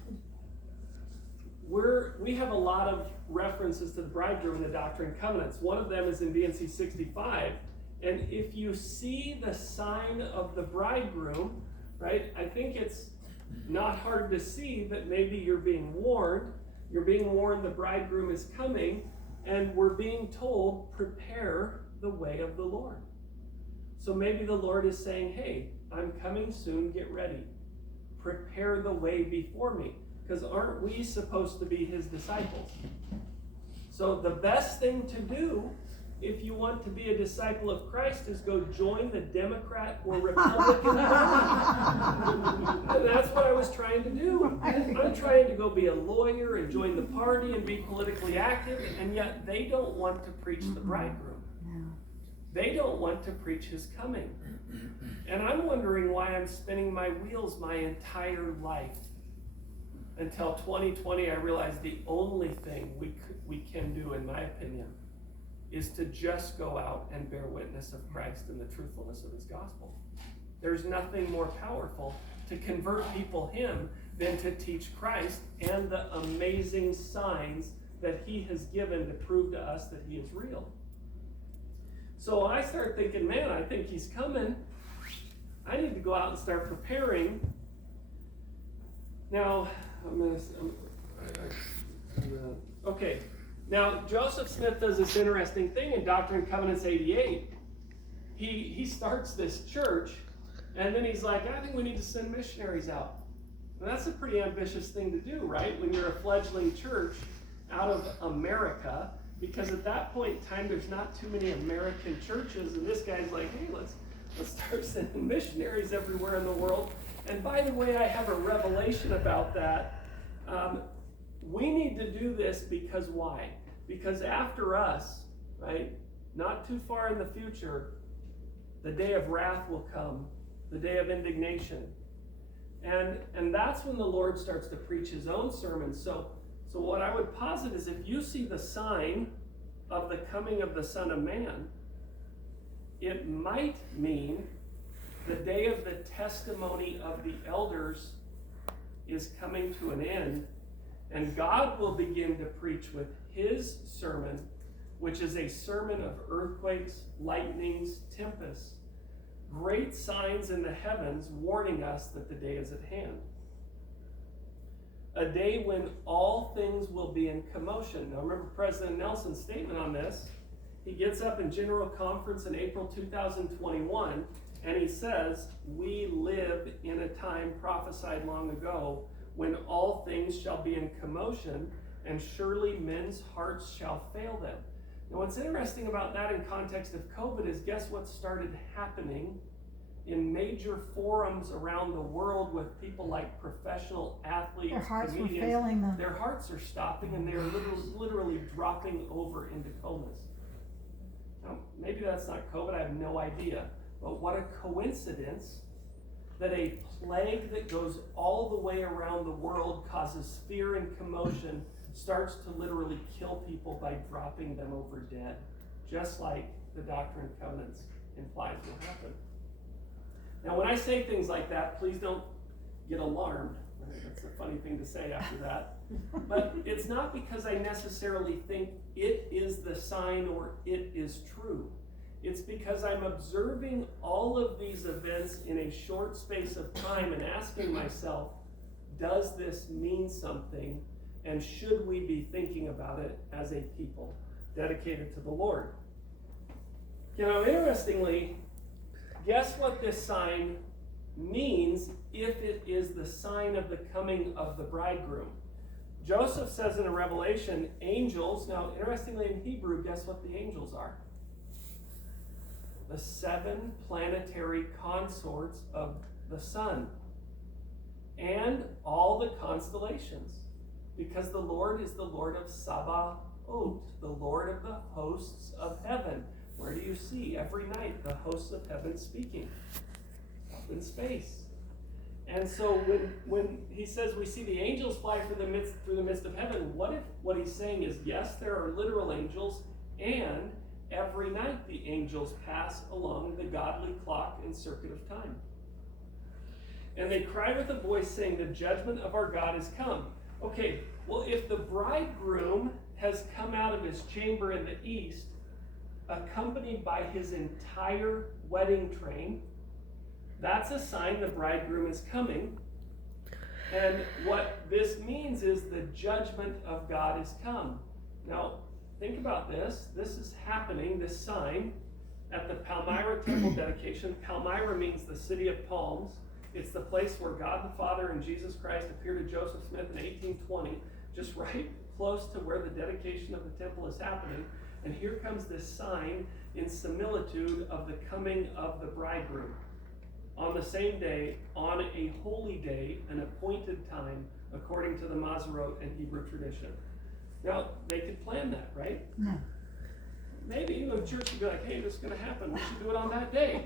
we have a lot of references to the bridegroom in the Doctrine and Covenants. One of them is in BNC 65. And if you see the sign of the bridegroom, right, I think it's not hard to see that maybe you're being warned. You're being warned the bridegroom is coming, and we're being told, prepare the way of the Lord. So maybe the Lord is saying, hey, I'm coming soon, get ready. Prepare the way before me. Because aren't we supposed to be his disciples? So the best thing to do if you want to be a disciple of Christ is go join the Democrat or Republican Party. And that's what I was trying to do. I'm trying to go be a lawyer and join the party and be politically active, and yet they don't want to preach the bridegroom. They don't want to preach his coming. And I'm wondering why I'm spinning my wheels my entire life. Until 2020, I realized the only thing we can do, in my opinion, is to just go out and bear witness of Christ and the truthfulness of his gospel. There's nothing more powerful to convert people him than to teach Christ and the amazing signs that he has given to prove to us that he is real. So I start thinking, man, I think he's coming. I need to go out and start preparing. Now, okay. Now, Joseph Smith does this interesting thing in Doctrine and Covenants 88. He starts this church, and then he's like, I think we need to send missionaries out. And that's a pretty ambitious thing to do, right? When you're a fledgling church out of America, because at that point in time, there's not too many American churches, and this guy's like, hey, let's start sending missionaries everywhere in the world. And by the way, I have a revelation about that. We need to do this because why? Because after us, right, not too far in the future, the day of wrath will come, the day of indignation. And that's when the Lord starts to preach his own sermon. So what I would posit is if you see the sign of the coming of the Son of Man, it might mean the day of the testimony of the elders is coming to an end, and God will begin to preach with his sermon, which is a sermon of earthquakes, lightnings, tempests, great signs in the heavens warning us that the day is at hand. A day when all things will be in commotion. Now remember President Nelson's statement on this. He gets up in General Conference in April 2021, and he says, we live in a time prophesied long ago when all things shall be in commotion, and surely men's hearts shall fail them. Now what's interesting about that in context of COVID is guess what started happening in major forums around the world with people like professional athletes, Their hearts comedians. were failing them. Their hearts are stopping and they're literally dropping over into comas. Now, maybe that's not COVID, I have no idea. But what a coincidence that a plague that goes all the way around the world causes fear and commotion, starts to literally kill people by dropping them over dead, just like the Doctrine and Covenants implies will happen. Now, when I say things like that, please don't get alarmed. That's a funny thing to say after that. But it's not because I necessarily think it is the sign or it is true. It's because I'm observing all of these events in a short space of time and asking myself, does this mean something? And should we be thinking about it as a people dedicated to the Lord? You know, interestingly, guess what this sign means if it is the sign of the coming of the bridegroom? Joseph says in a Revelation, angels, now interestingly in Hebrew, guess what the angels are? The 7 planetary consorts of the sun and all the constellations, because the Lord is the Lord of Sabaoth, the Lord of the hosts of heaven. Where do you see every night the hosts of heaven speaking? Up in space. And so when he says we see the angels fly through the midst of heaven, what if what he's saying is, yes, there are literal angels, and every night the angels pass along the godly clock and circuit of time. And they cry with a voice saying, the judgment of our God is come. Okay, well, if the bridegroom has come out of his chamber in the east, accompanied by his entire wedding train, that's a sign the bridegroom is coming. And what this means is the judgment of God is come. Now, think about this. This is happening, this sign, at the Palmyra temple dedication. Palmyra means the city of palms. It's the place where God the Father and Jesus Christ appeared to Joseph Smith in 1820, just right close to where the dedication of the temple is happening. And here comes this sign in similitude of the coming of the bridegroom. On the same day, on a holy day, an appointed time, according to the Masorot and Hebrew tradition. Now, they could plan that, right? No. Maybe the church would be like, hey, this is going to happen. We should do it on that day.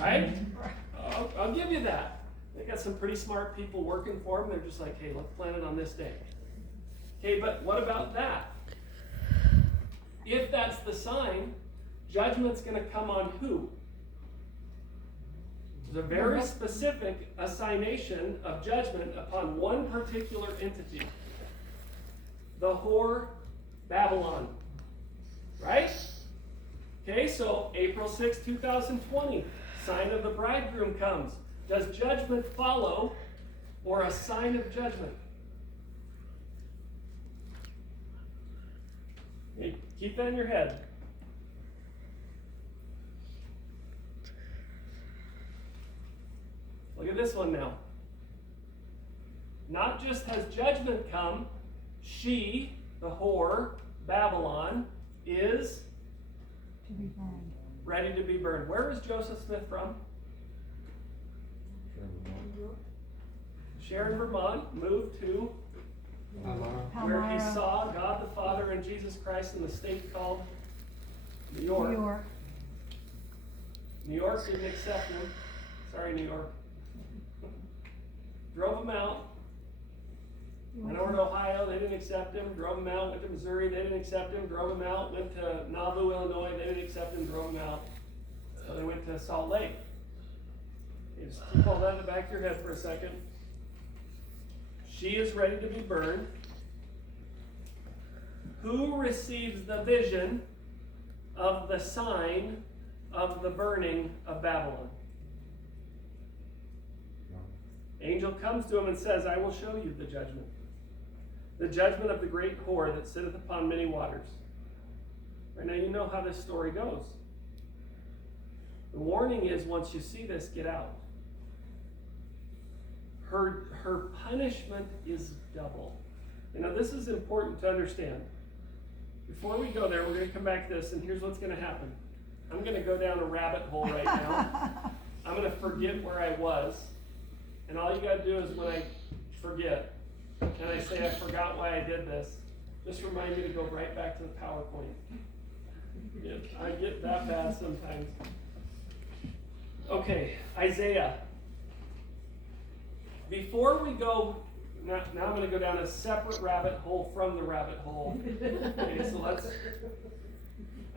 Right? I'll give you that. They got some pretty smart people working for them. They're just like, hey, let's plan it on this day. Okay, but what about that? If that's the sign, judgment's going to come on who? There's a very specific assignation of judgment upon one particular entity. The whore Babylon. Right? Okay, so April 6, 2020, sign of the bridegroom comes. Does judgment follow or a sign of judgment? Okay, keep that in your head. Look at this one now. Not just has judgment come, she, the whore, Babylon, is To be burned. ready to be burned. Where is Joseph Smith from? Sharon, Vermont, moved to where he Palmyra, saw God the Father and Jesus Christ in the state called New New York. York. New York didn't accept him. Sorry, New York. Drove him out. Went over to Ohio, they didn't accept him. Drove him out. Went to Missouri, they didn't accept him. Drove him out. Went to Nauvoo, Illinois, they didn't accept him. Drove him out. So they went to Salt Lake. You just keep all that in the back of your head for a second. She is ready to be burned. Who receives the vision of the sign of the burning of Babylon? Angel comes to him and says, I will show you the judgment. The judgment of the great whore that sitteth upon many waters. Right now, you know how this story goes. The warning is, once you see this, get out. Her punishment is double. You know, this is important to understand. Before we go there, we're going to come back to this, and here's what's going to happen. I'm going to go down a rabbit hole right now. I'm going to forget where I was. And all you got to do is when I forget, and I say I forgot why I did this, just remind me to go right back to the PowerPoint. Yeah, I get that bad sometimes. Okay, Isaiah. Before we go, now I'm going to go down a separate rabbit hole from the rabbit hole. Okay, so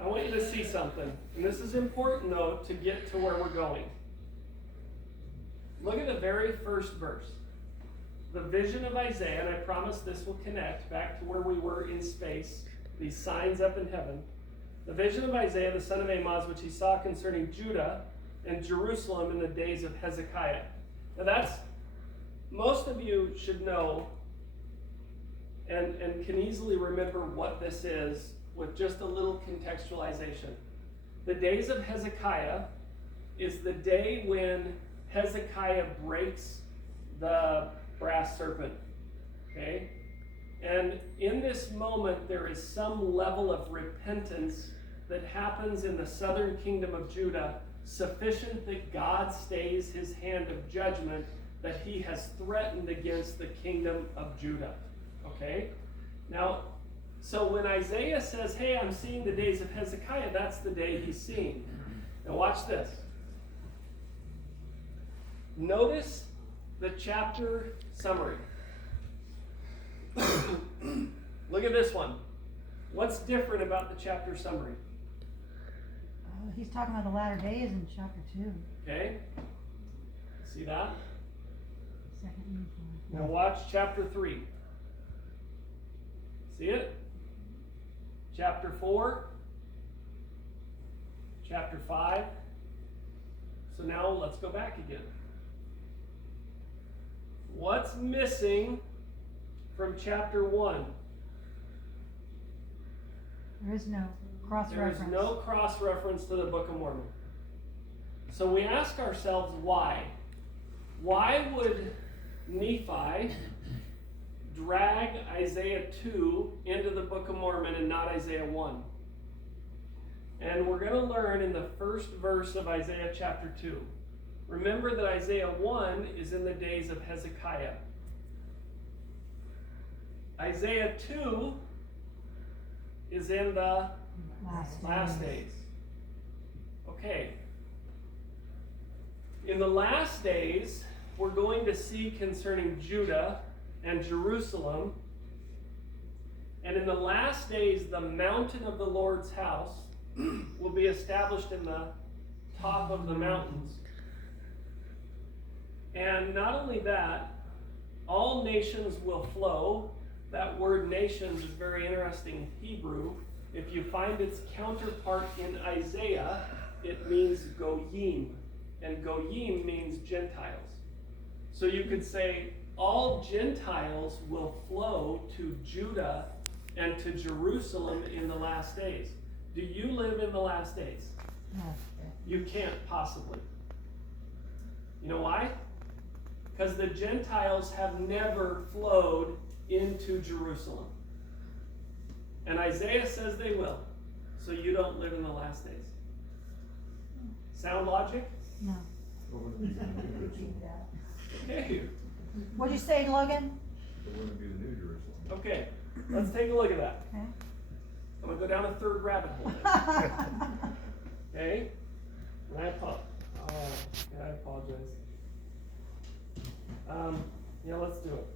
I want you to see something. And this is important, though, to get to where we're going. Look at the very first verse. The vision of Isaiah, and I promise this will connect back to where we were in space, these signs up in heaven. The vision of Isaiah, the son of Amoz, which he saw concerning Judah and Jerusalem in the days of Hezekiah. Now most of you should know and can easily remember what this is with just a little contextualization. The days of Hezekiah is the day when Hezekiah breaks the brass serpent, okay? And in this moment, there is some level of repentance that happens in the southern kingdom of Judah, sufficient that God stays his hand of judgment that he has threatened against the kingdom of Judah, okay? Now, so when Isaiah says, hey, I'm seeing the days of Hezekiah, that's the day he's seeing. Now watch this. Notice the chapter summary. Look at this one. What's different about the chapter summary? he's talking about the latter days in chapter 2, Okay? See that? second uniform. Now watch chapter 3. See it? Chapter 4. Chapter 5. So now let's go back again. What's missing from chapter 1? There is no There is cross-reference. no cross-reference to the Book of Mormon. So we ask ourselves why. Why would Nephi drag Isaiah 2 into the Book of Mormon and not Isaiah 1? And we're going to learn in the first verse of Isaiah chapter 2. Remember that Isaiah 1 is in the days of Hezekiah. Isaiah 2 is in the last days. Okay. In the last days, we're going to see concerning Judah and Jerusalem. And in the last days, the mountain of the Lord's house will be established in the top of the mountains. And not only that, all nations will flow. That word nations is very interesting in Hebrew. If you find its counterpart in Isaiah, it means goyim. And goyim means Gentiles. So you could say all Gentiles will flow to Judah and to Jerusalem in the last days. Do you live in the last days? No. You can't possibly. You know why? Because the Gentiles have never flowed into Jerusalem. And Isaiah says they will. So you don't live in the last days. Sound logic? No. It wouldn't be the New Jerusalem. Okay. What'd you say, Logan? It wouldn't be the New Jerusalem. Okay. Let's take a look at that. Okay. I'm going to go down a third rabbit hole. Okay? And I apologize. Yeah, let's do it.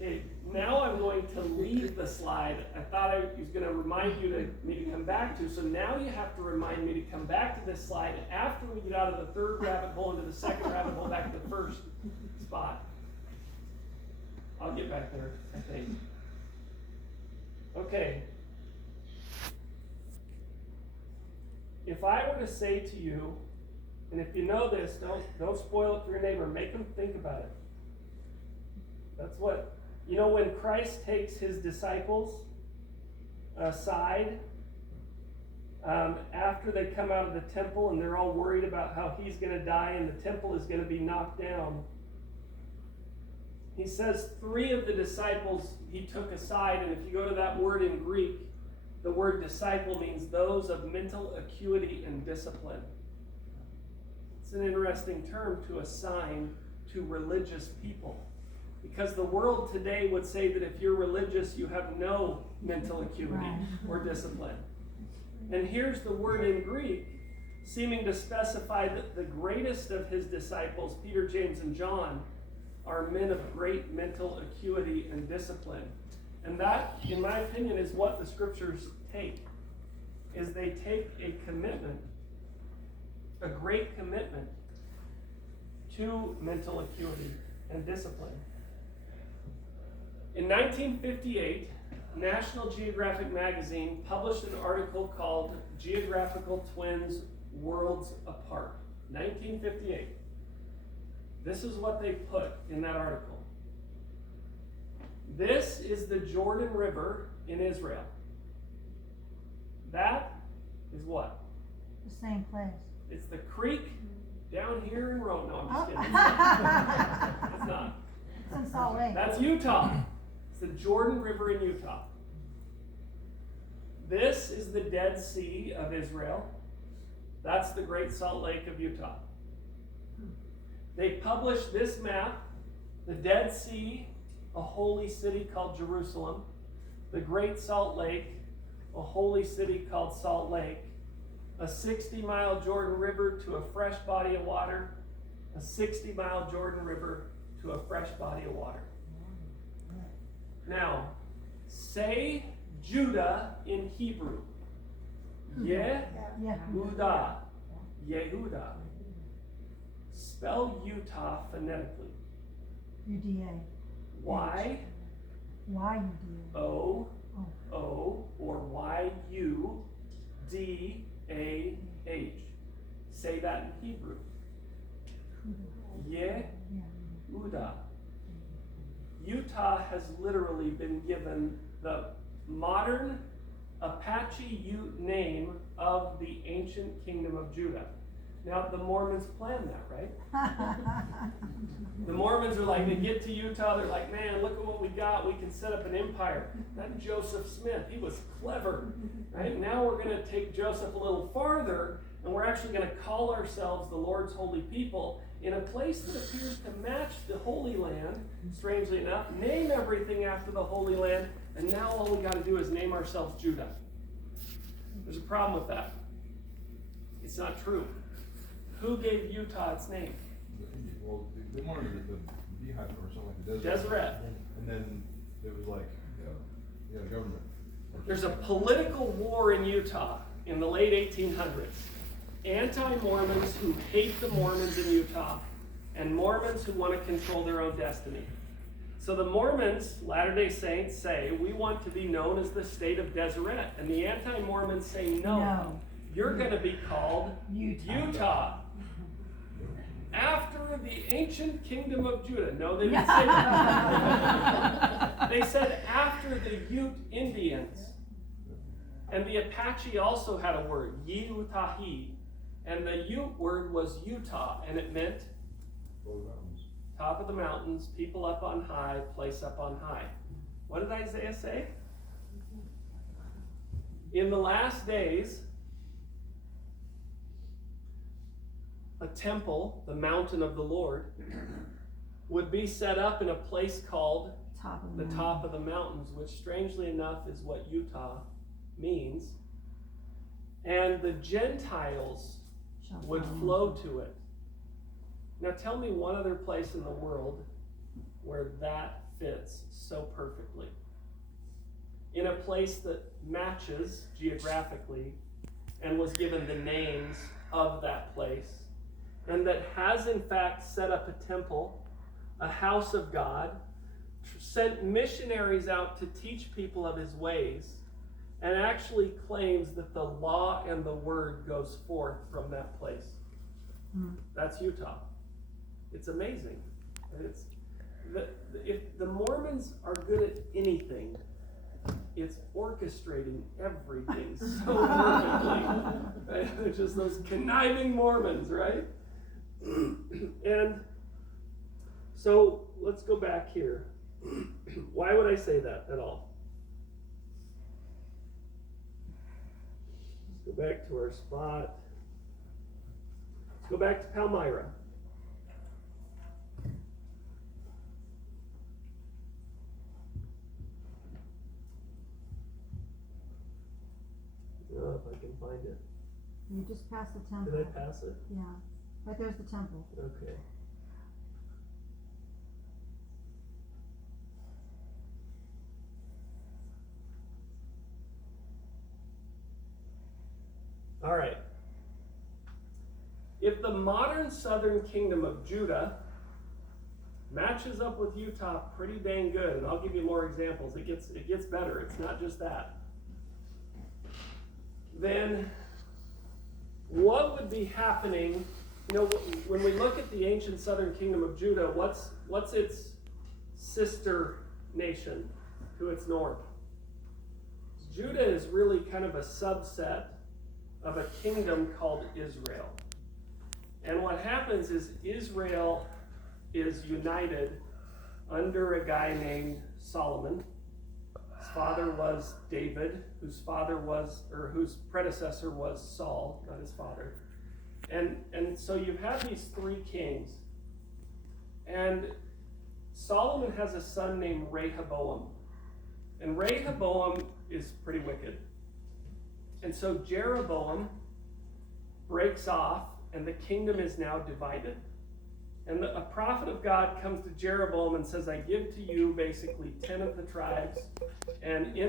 Okay, now I'm going to leave the slide. I thought I was going to remind me to come back to, so now you have to remind me to come back to this slide after we get out of the third rabbit hole into the second rabbit hole back to the first spot. I'll get back there, I think. Okay. If I were to say to you, and if you know this, don't spoil it for your neighbor, make them think about it. That's what, you know, when Christ takes his disciples aside, after they come out of the temple and they're all worried about how he's going to die and the temple is going to be knocked down, he says 3 of the disciples he took aside, and if you go to that word in Greek, the word disciple means those of mental acuity and discipline. It's an interesting term to assign to religious people. Because the world today would say that if you're religious, you have no mental acuity or discipline. And here's the word in Greek, seeming to specify that the greatest of his disciples, Peter, James, and John, are men of great mental acuity and discipline. And that, in my opinion, is what the scriptures take. Is they take a commitment, a great commitment to mental acuity and discipline. In 1958, National Geographic magazine published an article called Geographical Twins Worlds Apart. 1958. This is what they put in that article. This is the Jordan River in Israel. That is what? The same place. It's the creek down here in Rome. No, I'm just kidding. It's not. It's in Salt Lake. That's Utah. It's the Jordan River in Utah. This is the Dead Sea of Israel. That's the Great Salt Lake of Utah. They published this map, the Dead Sea, a holy city called Jerusalem, the Great Salt Lake, a holy city called Salt Lake, a 60-mile Jordan River to a fresh body of water, a 60-mile Jordan River to a fresh body of water. Now, say Judah in Hebrew. Yehuda. Yehuda. Spell Utah phonetically. UDA. Y Why UDA? O O or Y U D A H. Say that in Hebrew. Yehuda. Utah has literally been given the modern Apache Ute name of the ancient kingdom of Judah. Now, the Mormons planned that, right? The Mormons are like, they get to Utah, they're like, man, look at what we got, we can set up an empire. That Joseph Smith, he was clever, right? Now we're going to take Joseph a little farther, and we're actually going to call ourselves the Lord's holy people in a place that appears to match the Holy Land, strangely enough, name everything after the Holy Land, and now all we got to do is name ourselves Judah. There's a problem with that. It's not true. Who gave Utah its name? Well, they wanted the beehive or something like the desert. Deseret. And then it was like, yeah, government. There's a political war in Utah in the late 1800s. Anti-Mormons who hate the Mormons in Utah, and Mormons who want to control their own destiny. So the Mormons, Latter-day Saints, say, we want to be known as the state of Deseret. And the anti-Mormons say, no. You're going to be called Utah. After the ancient kingdom of Judah. No, they didn't say that. They said after the Ute Indians. And the Apache also had a word, Yeutahi. And the Ute word was Utah, and it meant top of the mountains, people up on high, place up on high. What did Isaiah say? In the last days, a temple, the mountain of the Lord, would be set up in a place called the top of the mountains, which strangely enough is what Utah means. And the Gentiles would flow to it. Now tell me one other place in the world where that fits so perfectly. In a place that matches geographically and was given the names of that place, and that has in fact set up a temple, a house of God, sent missionaries out to teach people of his ways, and actually claims that the law and the word goes forth from that place. That's Utah. It's amazing. And if the Mormons are good at anything, it's orchestrating everything so perfectly. Right? They're just those conniving Mormons, right? And so let's go back here. Why would I say that at all? Let's go back to our spot. Let's go back to Palmyra. If I can find it. You just passed the temple. Did I pass it? Yeah. Right there's the temple. Okay. All right. If the modern southern kingdom of Judah matches up with Utah pretty dang good, and I'll give you more examples, it gets better. It's not just that. Then what would be happening? You know, when we look at the ancient southern kingdom of Judah, what's its sister nation to its north? Judah is really kind of a subset of a kingdom called Israel. And what happens is Israel is united under a guy named Solomon. His father was David, whose predecessor was Saul, not his father. And so you have these three kings. And Solomon has a son named Rehoboam. And Rehoboam is pretty wicked. And so Jeroboam breaks off, and the kingdom is now divided. And a prophet of God comes to Jeroboam and says, I give to you basically 10 of the tribes, and in